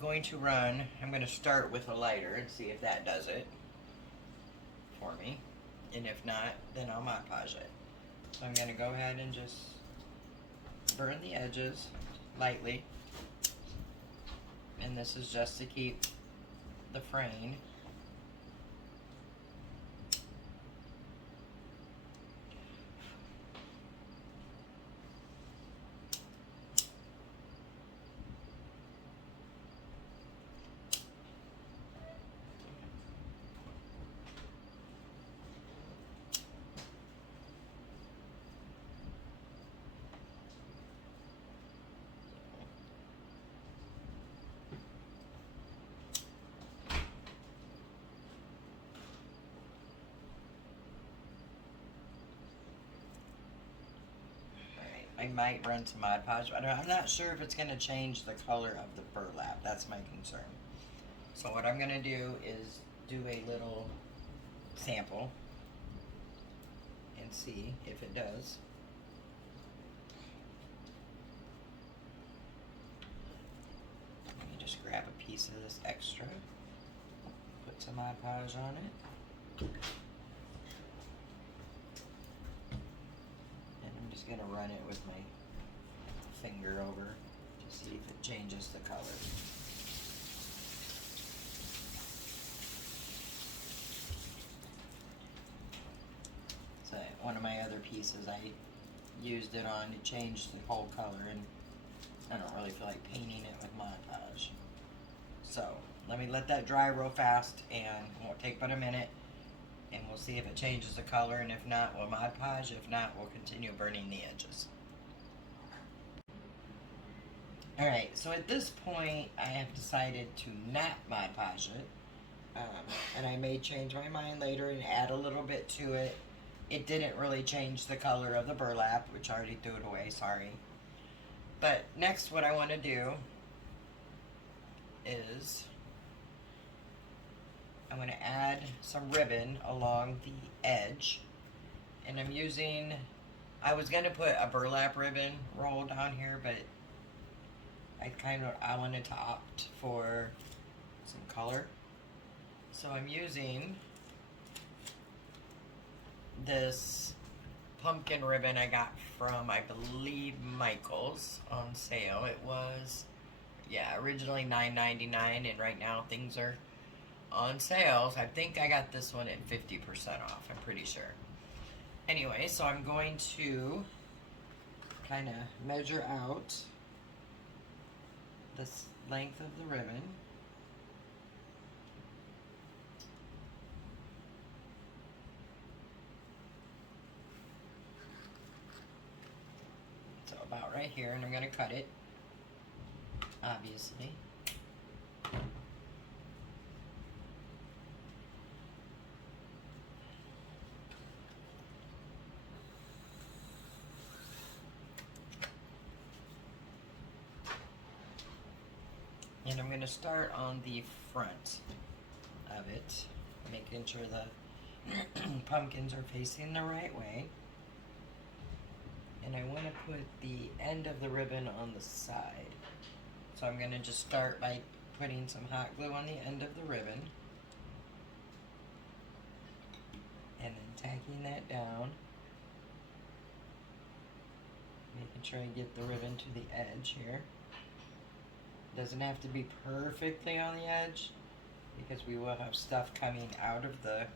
going to start with a lighter and see if that does it for me. And if not, then I'll Mod Podge it. So I'm going to go ahead and just burn the edges lightly. And this is just to keep the fraying. I might run some Mod Podge, but I'm not sure if it's going to change the color of the burlap. That's my concern. So what I'm going to do is do a little sample and see if it does. Let me just grab a piece of this extra, put some Mod Podge on it. And I'm just going to run it with my finger over to see if it changes the color. So one of my other pieces, I used it on to change the whole color, and I don't really feel like painting it with Mod Podge. So let me let that dry real fast, and it won't take but a minute, and we'll see if it changes the color, and if not, we'll Mod Podge. If not, we'll continue burning the edges. Alright, so at this point, I have decided to not Mod Podge it, and I may change my mind later and add a little bit to it. It didn't really change the color of the burlap, which I already threw it away, sorry. But next, what I want to do is I'm going to add some ribbon along the edge, and I'm using, I was going to put a burlap ribbon roll down here, but I wanted to opt for some color. So I'm using this pumpkin ribbon I got from, I believe, Michael's on sale. It was, yeah, originally $9.99, and right now things are on sale. I think I got this one at 50% off, I'm pretty sure. Anyway, so I'm going to kind of measure out this length of the ribbon. So about right here, and I'm going to cut it, obviously. And I'm going to start on the front of it, making sure the pumpkins are facing the right way. And I want to put the end of the ribbon on the side. So I'm going to just start by putting some hot glue on the end of the ribbon. And then tacking that down. Making sure I get the ribbon to the edge here. Doesn't have to be perfectly on the edge, because we will have stuff coming out of the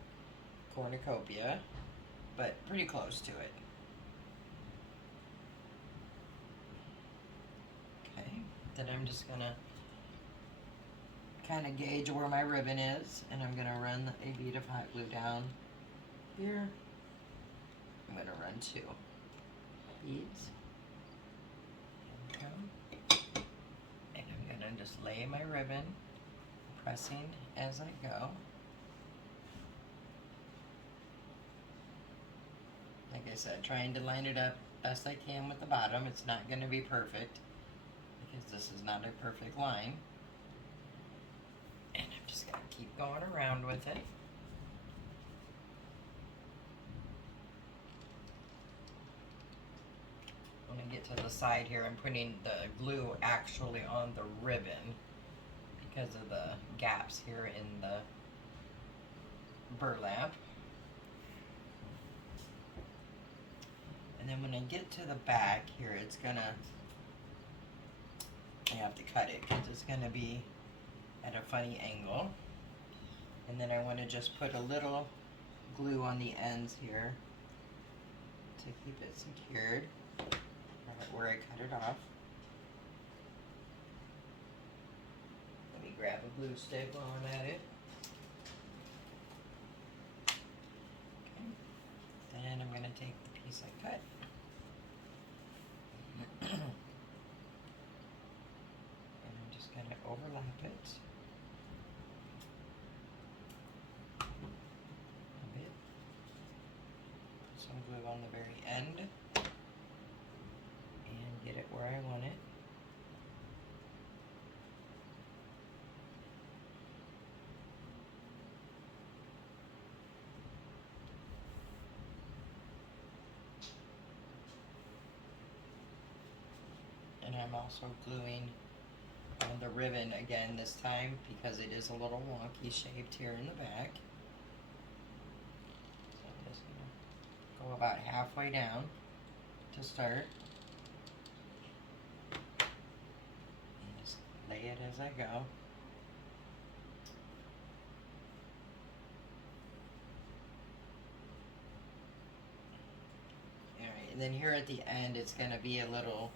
cornucopia, but pretty close to it. Okay, then I'm just gonna kind of gauge where my ribbon is, and I'm gonna run a bead of hot glue down here. I'm gonna run 2 beads. Just lay my ribbon, pressing as I go. Like I said, trying to line it up best I can with the bottom. It's not going to be perfect, because this is not a perfect line. And I'm just going to keep going around with it. When I get to the side here, I'm putting the glue actually on the ribbon because of the gaps here in the burlap. And then when I get to the back here, it's gonna, I have to cut it because it's gonna be at a funny angle. And then I want to just put a little glue on the ends here to keep it secured. Where I cut it off. Let me grab a glue stick while I'm at it. Okay. Then I'm going to take the piece I cut. And I'm just going to overlap it a bit. Put some glue on the very end. Get it where I want it. And I'm also gluing on the ribbon again this time, because it is a little wonky shaped here in the back. So I'm just going to go about halfway down to start. lay it as I go. Alright, and then here at the end it's going to be a little,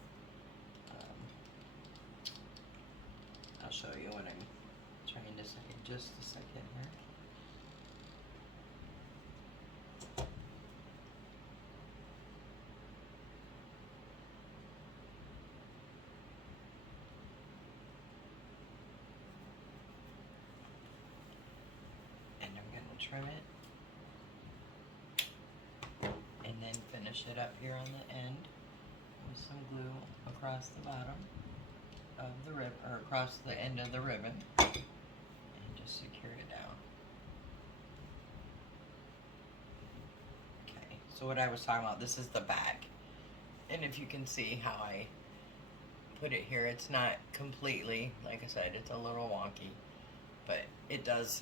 I'll show you what I'm trying to say in just a second here. Trim it and then finish it up here on the end with some glue across the bottom of the ribbon, or across the end of the ribbon, and just secure it down. Okay, so what I was talking about, this is the back, and if you can see how I put it here, it's not completely, like I said, it's a little wonky. But it does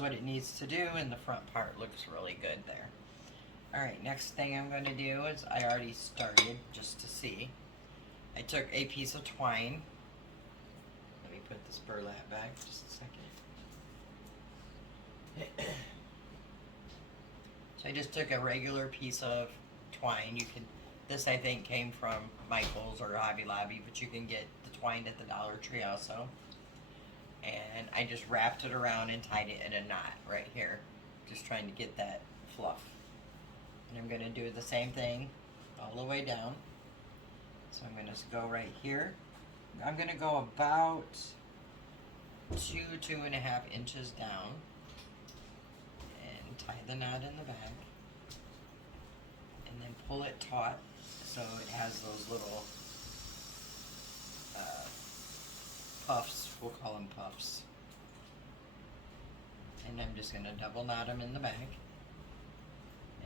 what it needs to do, and the front part looks really good there. Alright, next thing I'm going to do is, I already started just to see. I took a piece of twine. Let me put this burlap back just a second. So I just took a regular piece of twine. You can, this I think came from Michael's or Hobby Lobby, but you can get the twine at the Dollar Tree also. And I just wrapped it around and tied it in a knot right here. Just trying to get that fluff. And I'm going to do the same thing all the way down. So I'm going to go right here. I'm going to go about 2.5 inches down. And tie the knot in the back. And then pull it taut so it has those little puffs, we'll call them puffs. And I'm just going to double knot them in the back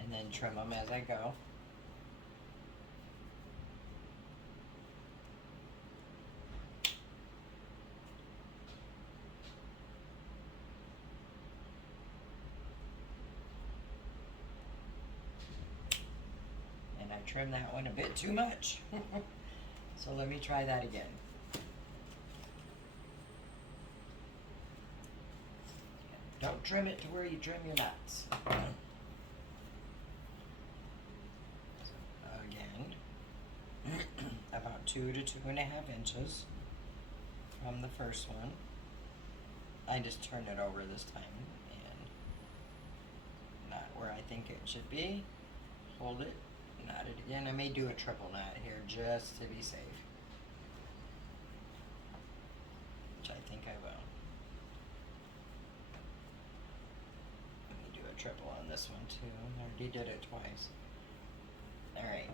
and then trim them as I go. And I trimmed that one a bit too much. So let me try that again. Don't trim it to where you trim your knots. Again, about 2 to 2.5 inches from the first one. I just turned it over this time and knot where I think it should be. Hold it, knot it again. I may do a triple knot here just to be safe, which I think I will. Triple on this one too. I already did it twice. Alright,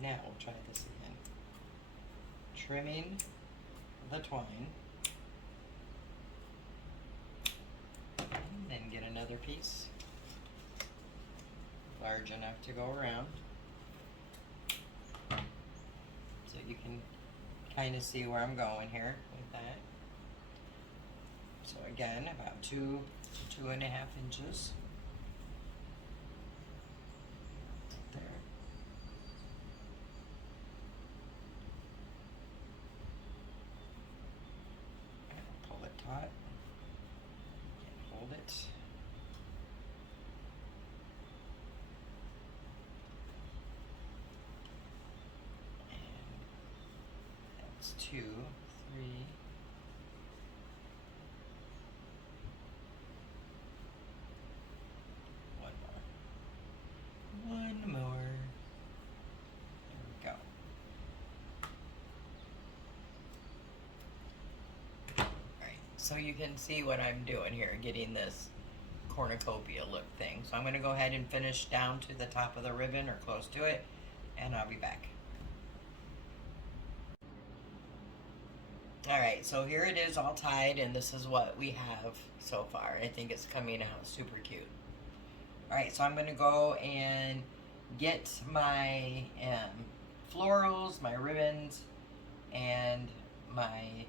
now we'll try this again. Trimming the twine, and then get another piece large enough to go around so you can kind of see where I'm going here with that. So again, about 2 to 2.5 inches. There. And pull it taut and hold it. And that's 2, 3. One more. There we go. Alright, so you can see what I'm doing here, getting this cornucopia look thing. So I'm going to go ahead and finish down to the top of the ribbon or close to it, and I'll be back. Alright, so here it is all tied, and this is what we have so far. I think it's coming out super cute. Alright, so I'm going to go and get my florals, my ribbons, and my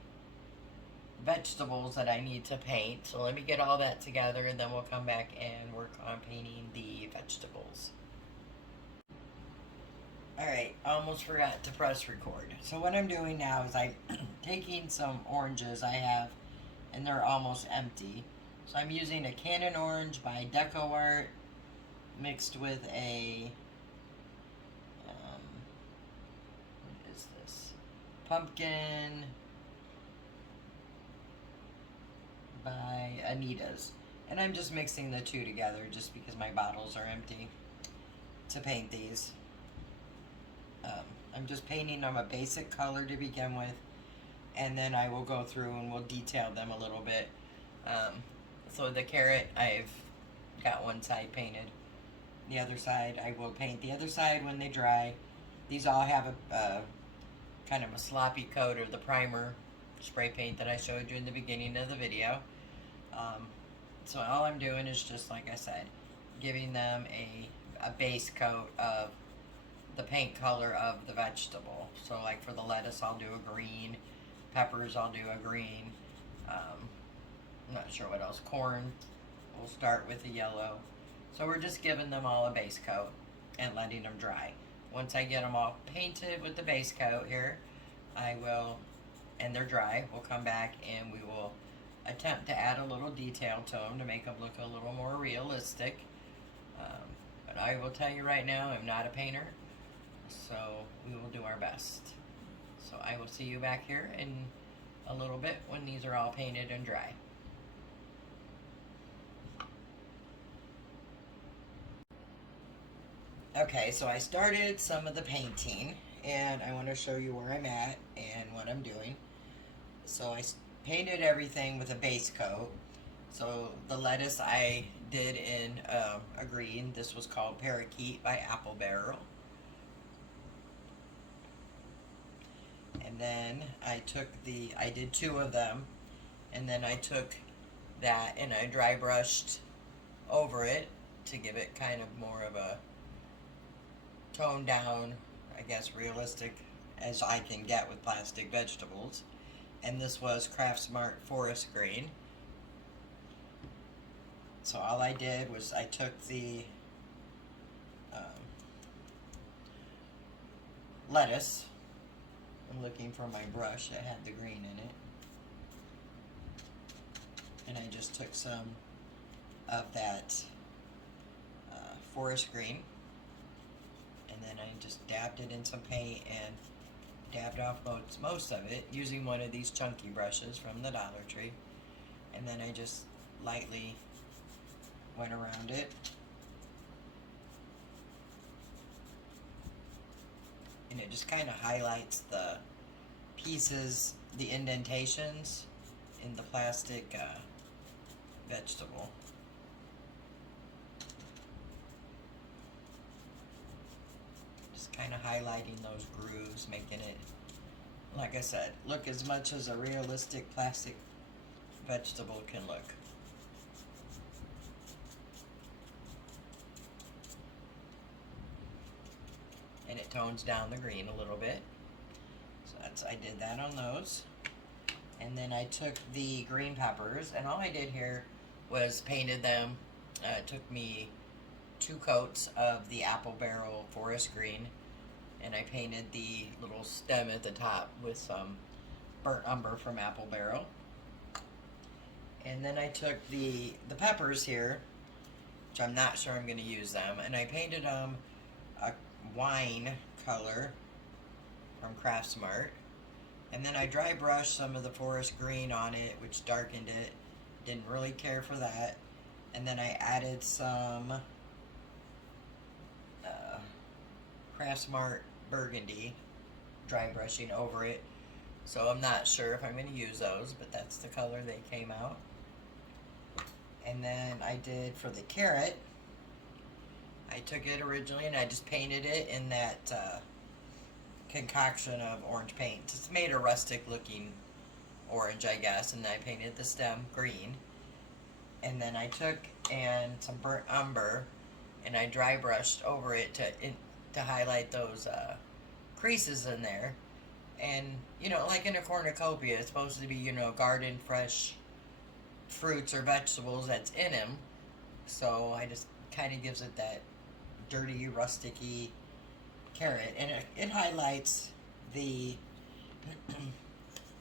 vegetables that I need to paint. So let me get all that together, and then we'll come back and work on painting the vegetables. Alright, almost forgot to press record. So what I'm doing now is I'm taking some oranges I have, and they're almost empty. So I'm using a Cannon Orange by Decor mixed with a, what is this? Pumpkin by Anita's. And I'm just mixing the two together just because my bottles are empty to paint these. I'm just painting them a basic color to begin with, and then I will go through and we'll detail them a little bit. So the carrot, I've got one side painted. The other side, I will paint the other side when they dry. These all have a kind of a sloppy coat of the primer spray paint that I showed you in the beginning of the video. So all I'm doing is just, like I said, giving them a base coat of the paint color of the vegetable. So like for the lettuce, I'll do a green. Peppers, I'll do a green. I'm not sure what else. Corn, we'll start with a yellow. So we're just giving them all a base coat and letting them dry. Once I get them all painted with the base coat here, I will, and they're dry, we'll come back and we will attempt to add a little detail to them to make them look a little more realistic. But I will tell you right now, I'm not a painter, so we will do our best. So I will see you back here in a little bit when these are all painted and dry. Okay, so I started some of the painting, and I want to show you where I'm at and what I'm doing. So I painted everything with a base coat. So the lettuce I did in a green. This was called Parakeet by Apple Barrel. And then I did two of them, and then I took that and I dry brushed over it to give it kind of more of a toned down, I guess, realistic as I can get with plastic vegetables. And this was Craft Smart Forest Green. So all I did was I took the lettuce. I'm looking for my brush that had the green in it. And I just took some of that forest green. And then I just dabbed it in some paint and dabbed off most of it using one of these chunky brushes from the Dollar Tree. And then I just lightly went around it. And it just kind of highlights the pieces, the indentations in the plastic vegetable. Just kind of highlighting those grooves, making it, like I said, look as much as a realistic plastic vegetable can look. And it tones down the green a little bit. So I did that on those. And then I took the green peppers, and all I did here was painted them. It took me 2 coats of the Apple Barrel Forest Green, and I painted the little stem at the top with some burnt umber from Apple Barrel. And then I took the peppers here, which I'm not sure I'm going to use them, and I painted them a wine color from Craft Smart. And then I dry brushed some of the forest green on it, which darkened it. Didn't really care for that. And then I added some Craft Smart burgundy, dry brushing over it. So I'm not sure if I'm going to use those, but that's the color they came out. And then I did for the carrot, I took it originally and I just painted it in that concoction of orange paint. It's made a rustic looking orange, I guess, and I painted the stem green. And then I took some burnt umber and I dry brushed over it to highlight those creases in there. And, you know, like in a cornucopia, it's supposed to be, you know, garden fresh fruits or vegetables that's in them. So I just kind of gives it that dirty, rusticy carrot, and it highlights the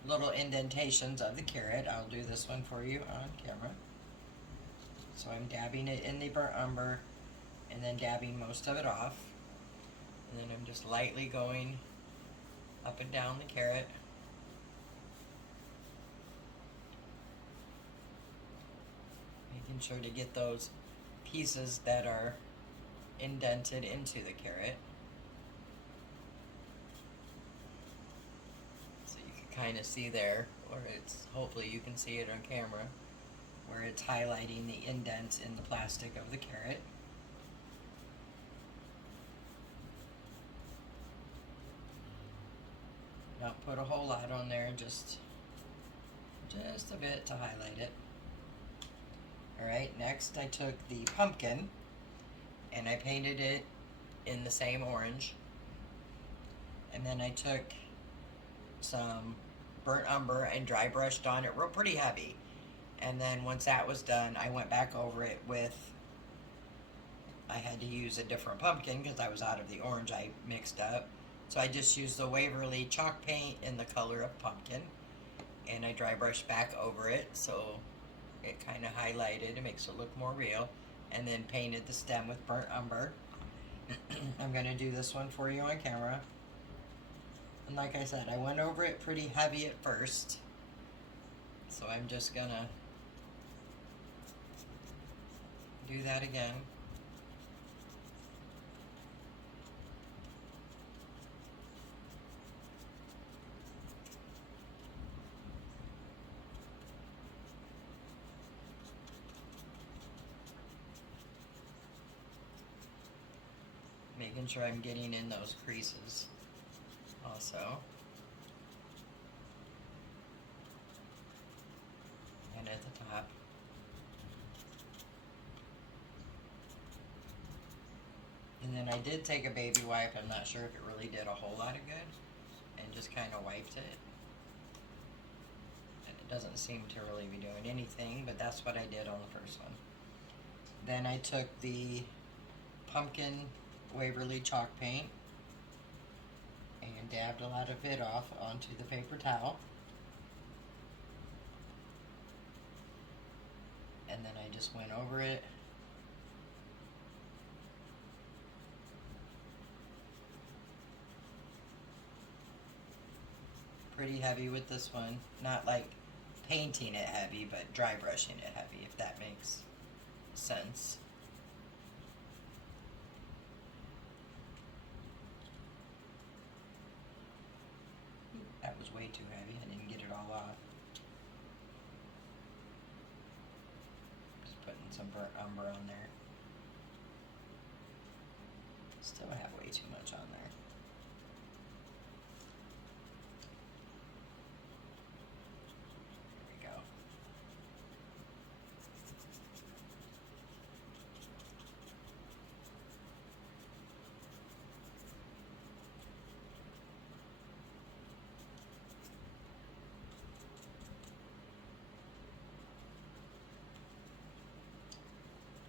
little indentations of the carrot. I'll do this one for you on camera. So I'm dabbing it in the burnt umber and then dabbing most of it off. And then I'm just lightly going up and down the carrot. Making sure to get those pieces that are indented into the carrot. So you can kind of see there, or it's, hopefully you can see it on camera, where it's highlighting the indents in the plastic of the carrot. Don't put a whole lot on there, just a bit to highlight it. Alright, next I took the pumpkin and I painted it in the same orange. And then I took some burnt umber and dry brushed on it real pretty heavy. And then once that was done, I went back over it with, I had to use a different pumpkin because I was out of the orange I mixed up. So I just used the Waverly chalk paint in the color of pumpkin. And I dry brushed back over it so it kind of highlighted, it makes it look more real. And then painted the stem with burnt umber. I'm going to do this one for you on camera. And like I said, I went over it pretty heavy at first. So I'm just going to do that again. Making sure I'm getting in those creases also. And at the top. And then I did take a baby wipe, I'm not sure if it really did a whole lot of good, and just kind of wiped it. And it doesn't seem to really be doing anything, but that's what I did on the first one. Then I took the pumpkin Waverly chalk paint and dabbed a lot of it off onto the paper towel. And then I just went over it. Pretty heavy with this one. Not like painting it heavy, but dry brushing it heavy, if that makes sense. That was way too heavy. I didn't get it all off. Just putting some burnt umber on there. Still have way too much on there. There we go.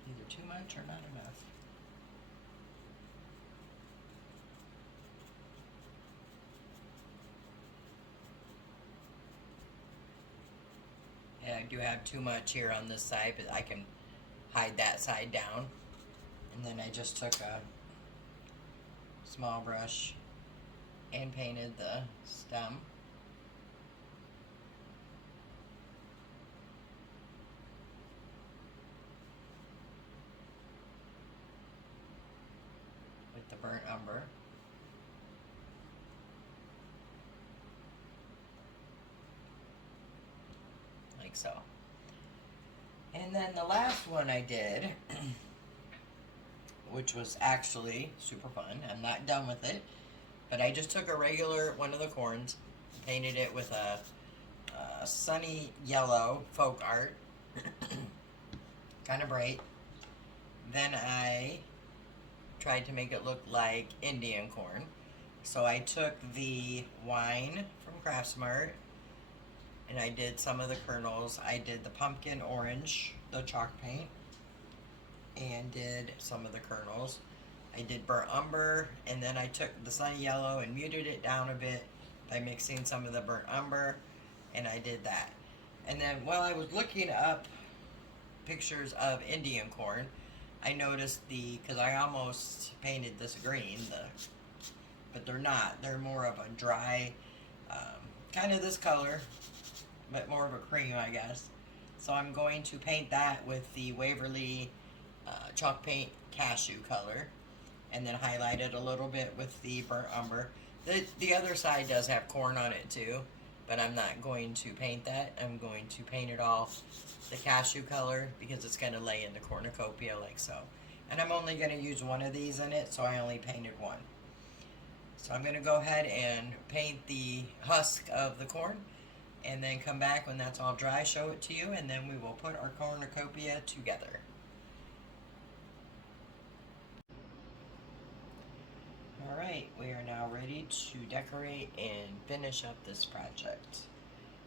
Either too much or not enough. Yeah, I do have too much here on this side, but I can hide that side down. And then I just took a small brush and painted the stem. With the burnt umber. Like so. And then the last one I did, which was actually super fun. I'm not done with it, but I just took a regular one of the corns, painted it with a sunny yellow folk art, kind of bright. Then I tried to make it look like Indian corn. So I took the wine from Craftsmart and I did some of the kernels. I did the pumpkin orange, the chalk paint, and did some of the kernels. I did burnt umber, and then I took the sunny yellow and muted it down a bit by mixing some of the burnt umber, and I did that. And then while I was looking up pictures of Indian corn, I noticed because I almost painted this green, but they're not. They're more of a dry, kind of this color, but more of a cream, I guess. So I'm going to paint that with the Waverly chalk paint cashew color, and then highlight it a little bit with the burnt umber. The other side does have corn on it too, but I'm not going to paint that. I'm going to paint it all the cashew color because it's going to lay in the cornucopia like so. And I'm only going to use one of these in it, so I only painted one. So I'm going to go ahead and paint the husk of the corn, and then come back when that's all dry, show it to you, and then we will put our cornucopia together. Alright, we are now ready to decorate and finish up this project.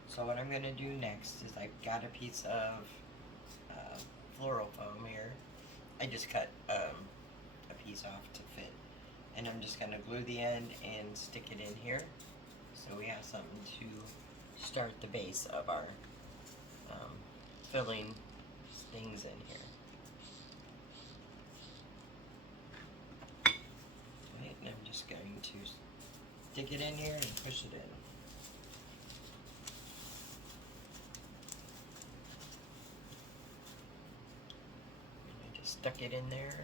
So what I'm going to do next is I've got a piece of floral foam here. I just cut a piece off to fit. And I'm just going to glue the end and stick it in here. So we have something to start the base of our filling things in here. Right, and I'm just going to stick it in here and push it in. Stuck it in there.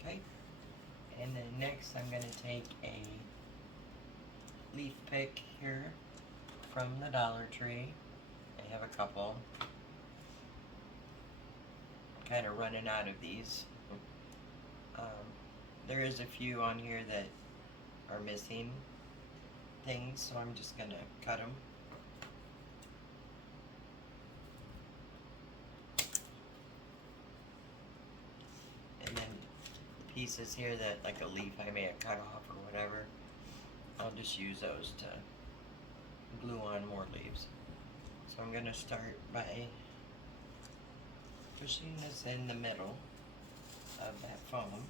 Okay. And then next I'm going to take a leaf pick here from the Dollar Tree. I have a couple. Kind of running out of these. There is a few on here that are missing things, so I'm just going to cut them. Pieces here that, like a leaf I may have cut off or whatever, I'll just use those to glue on more leaves. So I'm going to start by pushing this in the middle of that foam.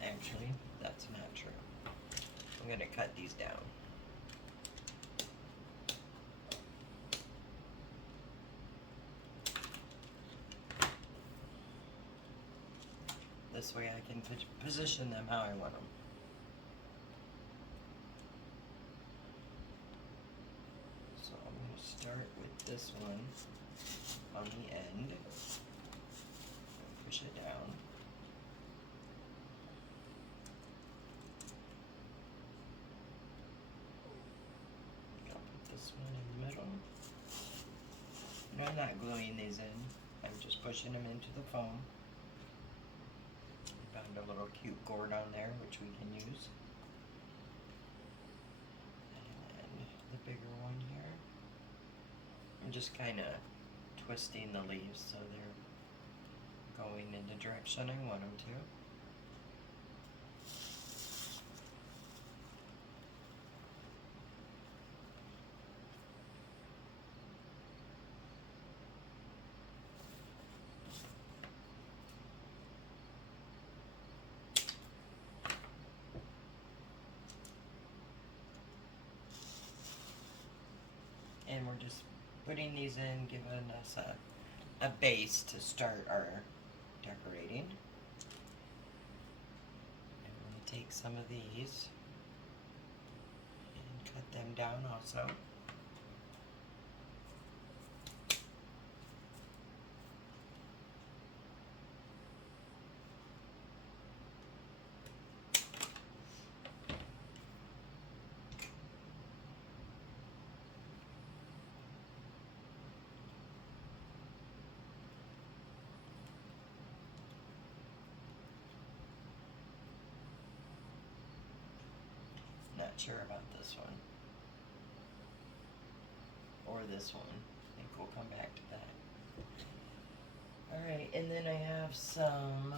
Actually, that's not true. I'm going to cut these down. This way I can position them how I want them. So I'm going to start with this one on the end. Push it down. I'll put this one in the middle. And I'm not gluing these in. I'm just pushing them into the foam. Found a little cute gourd on there, which we can use. And the bigger one here. I'm just kind of twisting the leaves so they're going in the direction I want them to. And we're just putting these in, giving us a base to start our decorating. And we're going to take some of these and cut them down also. Not sure about this one or this one. I think we'll come back to that. Alright, and then I have some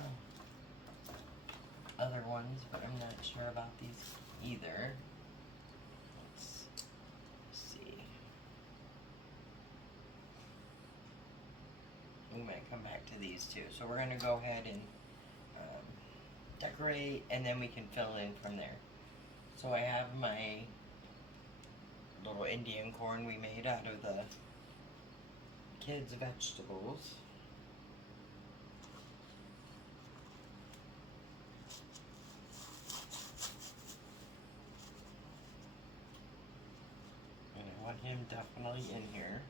other ones, but I'm not sure about these either. Let's see. Ooh, we might come back to these two. So we're going to go ahead and decorate, and then we can fill in from there. So I have my little Indian corn we made out of the kids' vegetables. And I want him definitely in here.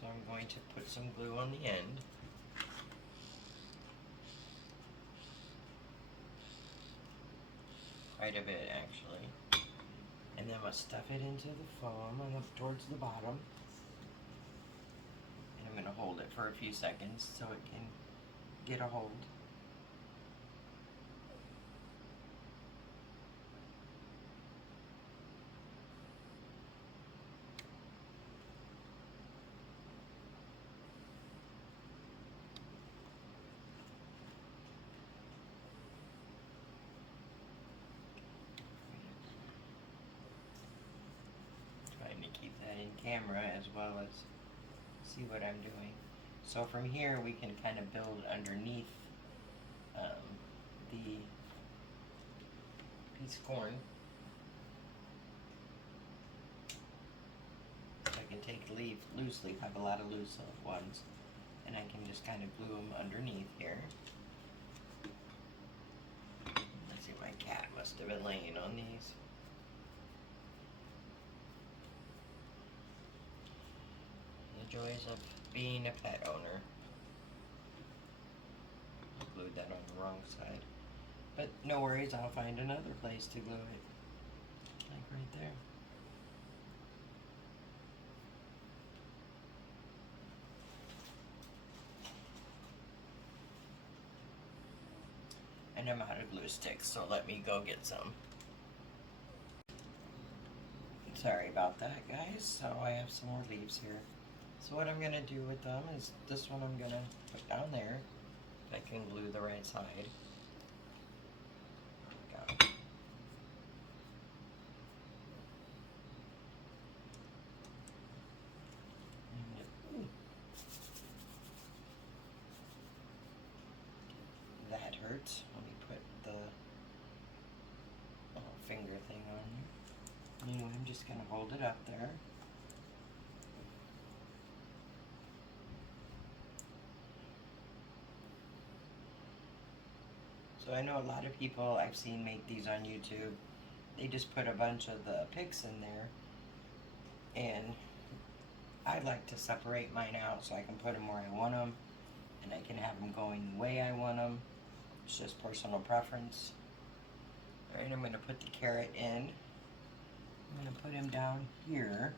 So I'm going to put some glue on the end. Quite a bit, actually. And then we'll stuff it into the foam and up towards the bottom. And I'm going to hold it for a few seconds so it can get a hold. To keep that in camera as well as see what I'm doing. So from here we can kind of build underneath the piece of corn. I can take loose leaf, I have a lot of loose ones, and I can just kind of glue them underneath here. Let's see, my cat must have been laying on these. Joys of being a pet owner. I glued that on the wrong side. But no worries, I'll find another place to glue it. Like right there. And I'm out of glue sticks, so let me go get some. Sorry about that, guys. So I have some more leaves here. So what I'm going to do with them is this one I'm going to put down there. I can glue the right side. Got it. That hurts. Let me put the little finger thing on there. Anyway, I'm just going to hold it up there. So I know a lot of people I've seen make these on YouTube. They just put a bunch of the picks in there. And I like to separate mine out so I can put them where I want them. And I can have them going the way I want them. It's just personal preference. Alright, I'm going to put the carrot in. I'm going to put him down here.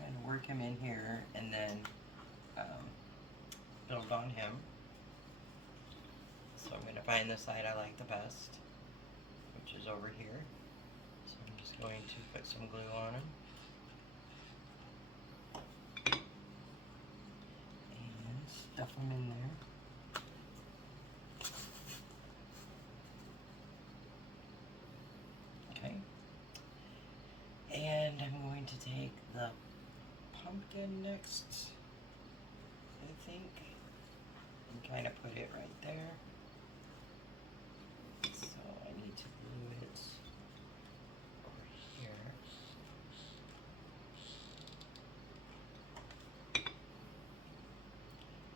Kind of work him in here and then build on him. So I'm going to find the side I like the best, which is over here. So I'm just going to put some glue on him. And stuff them in there. Okay. And I'm going to take the pumpkin next, I think, and kind of put it right there. So I need to glue it over here.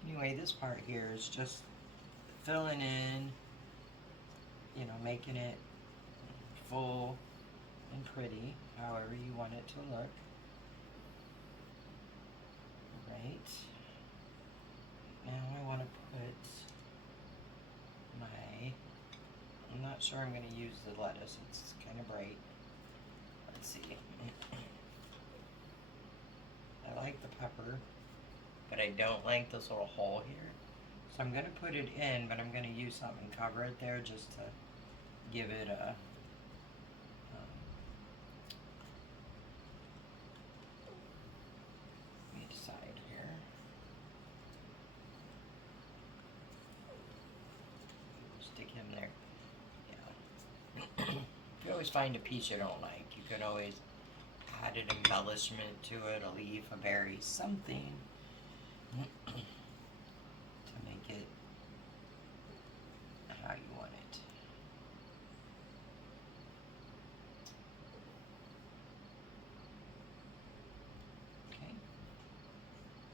Anyway, this part here is just filling in, you know, making it full and pretty, however you want it to look. Right. Now I want to put my, I'm not sure I'm going to use the lettuce, it's kind of bright. Let's see. I like the pepper, but I don't like this little hole here. So I'm going to put it in, but I'm going to use something and cover it there just to give it a side here. Stick him there. Yeah. If you always find a piece you don't like, you can always add an embellishment to it, a leaf, a berry, something.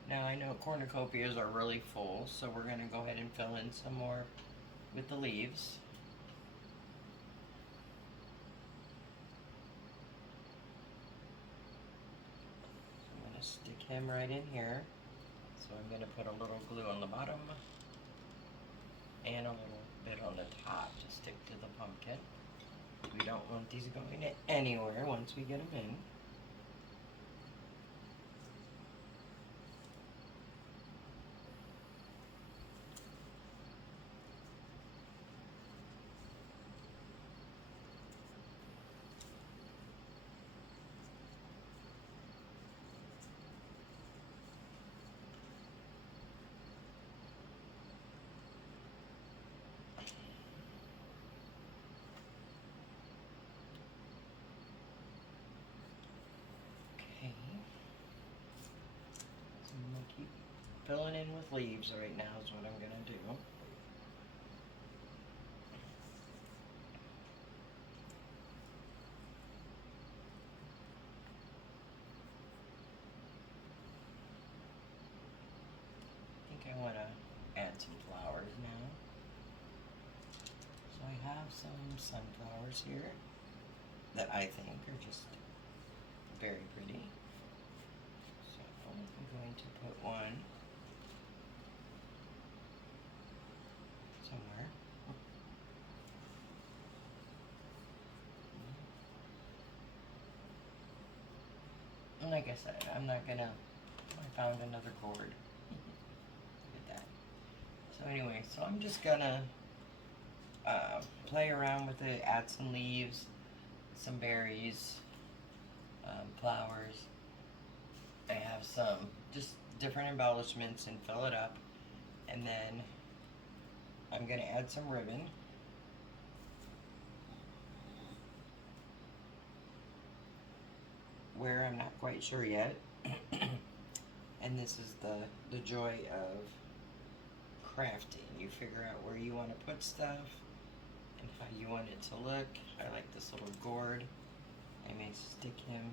Now I know cornucopias are really full, so we're going to go ahead and fill in some more with the leaves. I'm going to stick him right in here. So I'm going to put a little glue on the bottom and a little bit on the top to stick to the pumpkin. We don't want these going anywhere once we get them in. Okay. So I'm going to keep filling in with leaves right now is what I'm going to do. I want to add some flowers now. So I have some sunflowers here that I think are just very pretty. So I'm going to put one somewhere. And like I said, I'm not gonna, I found another gourd. So anyway, so I'm just gonna play around with it, add some leaves, some berries, flowers. I have some just different embellishments and fill it up. And then I'm gonna add some ribbon. Where I'm not quite sure yet. And this is the joy of crafting. You figure out where you want to put stuff and how you want it to look. I like this little gourd. I may stick him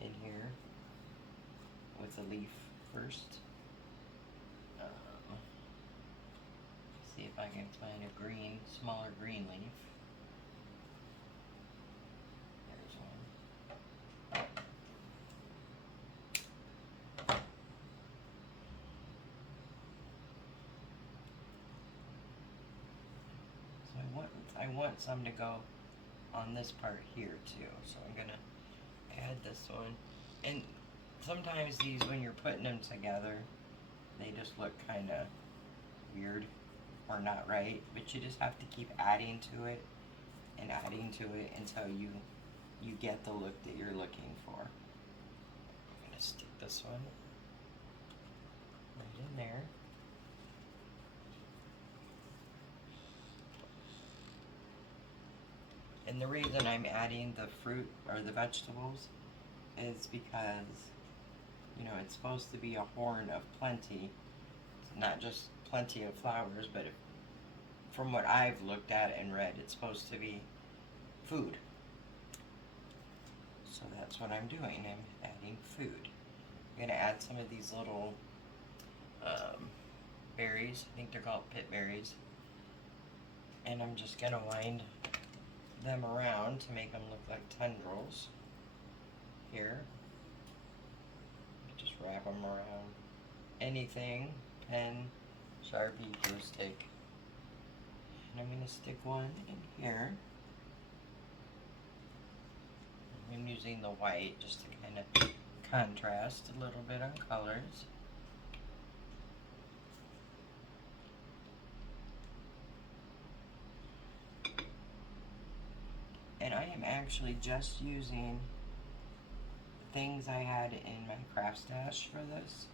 in here with a leaf first. See if I can find a green, smaller green leaf. There's one. I want some to go on this part here too, so I'm gonna add this one. And sometimes these, when you're putting them together, they just look kind of weird or not right, but you just have to keep adding to it and adding to it until you get the look that you're looking for. I'm gonna stick this one right in there. And the reason I'm adding the fruit or the vegetables is because, you know, it's supposed to be a horn of plenty. It's not just plenty of flowers, but from what I've looked at and read, it's supposed to be food. So that's what I'm doing. I'm adding food. I'm going to add some of these little berries. I think they're called pit berries. And I'm just going to wind them around to make them look like tendrils here. Just wrap them around anything, pen, Sharpie, glue stick. And I'm going to stick one in here. I'm using the white just to kind of contrast a little bit on colors. And I am actually just using things I had in my craft stash for this.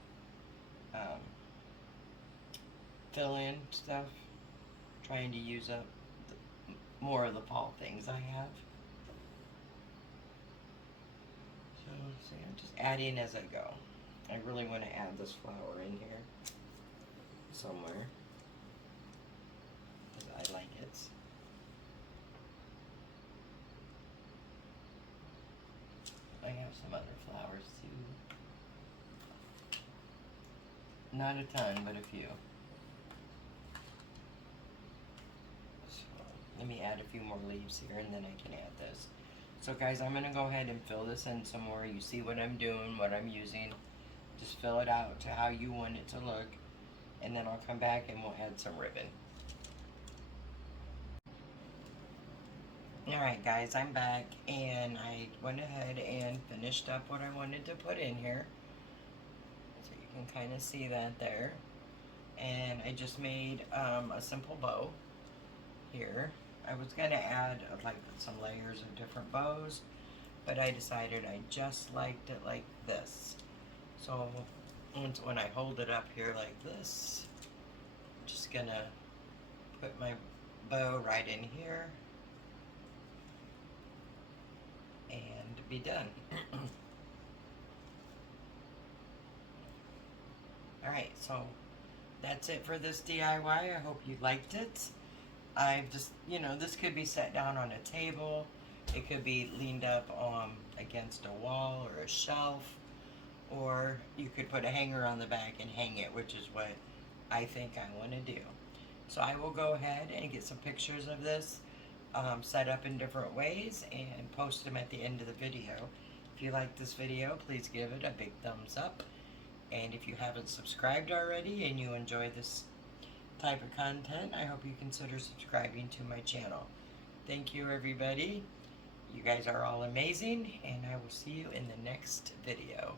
Fill in stuff. Trying to use up more of the fall things I have. So, see, I'm just adding as I go. I really want to add this flower in here somewhere because I like it. I have some other flowers too. Not a ton, but a few. So, let me add a few more leaves here and then I can add this. So guys, I'm going to go ahead and fill this in some more. You see what I'm doing, what I'm using. Just fill it out to how you want it to look. And then I'll come back and we'll add some ribbon. Alright guys, I'm back and I went ahead and finished up what I wanted to put in here. So you can kind of see that there. And I just made a simple bow here. I was going to add like some layers of different bows, but I decided I just liked it like this. So when I hold it up here like this, I'm just going to put my bow right in here and be done. Alright, so that's it for this DIY. I hope you liked it. I've just, you know, this could be set down on a table. It could be leaned up against a wall or a shelf. Or you could put a hanger on the back and hang it, which is what I think I want to do. So I will go ahead and get some pictures of this set up in different ways and post them at the end of the video. If you like this video, please give it a big thumbs up. And if you haven't subscribed already and you enjoy this type of content, I hope you consider subscribing to my channel. Thank you, everybody. You guys are all amazing, and I will see you in the next video.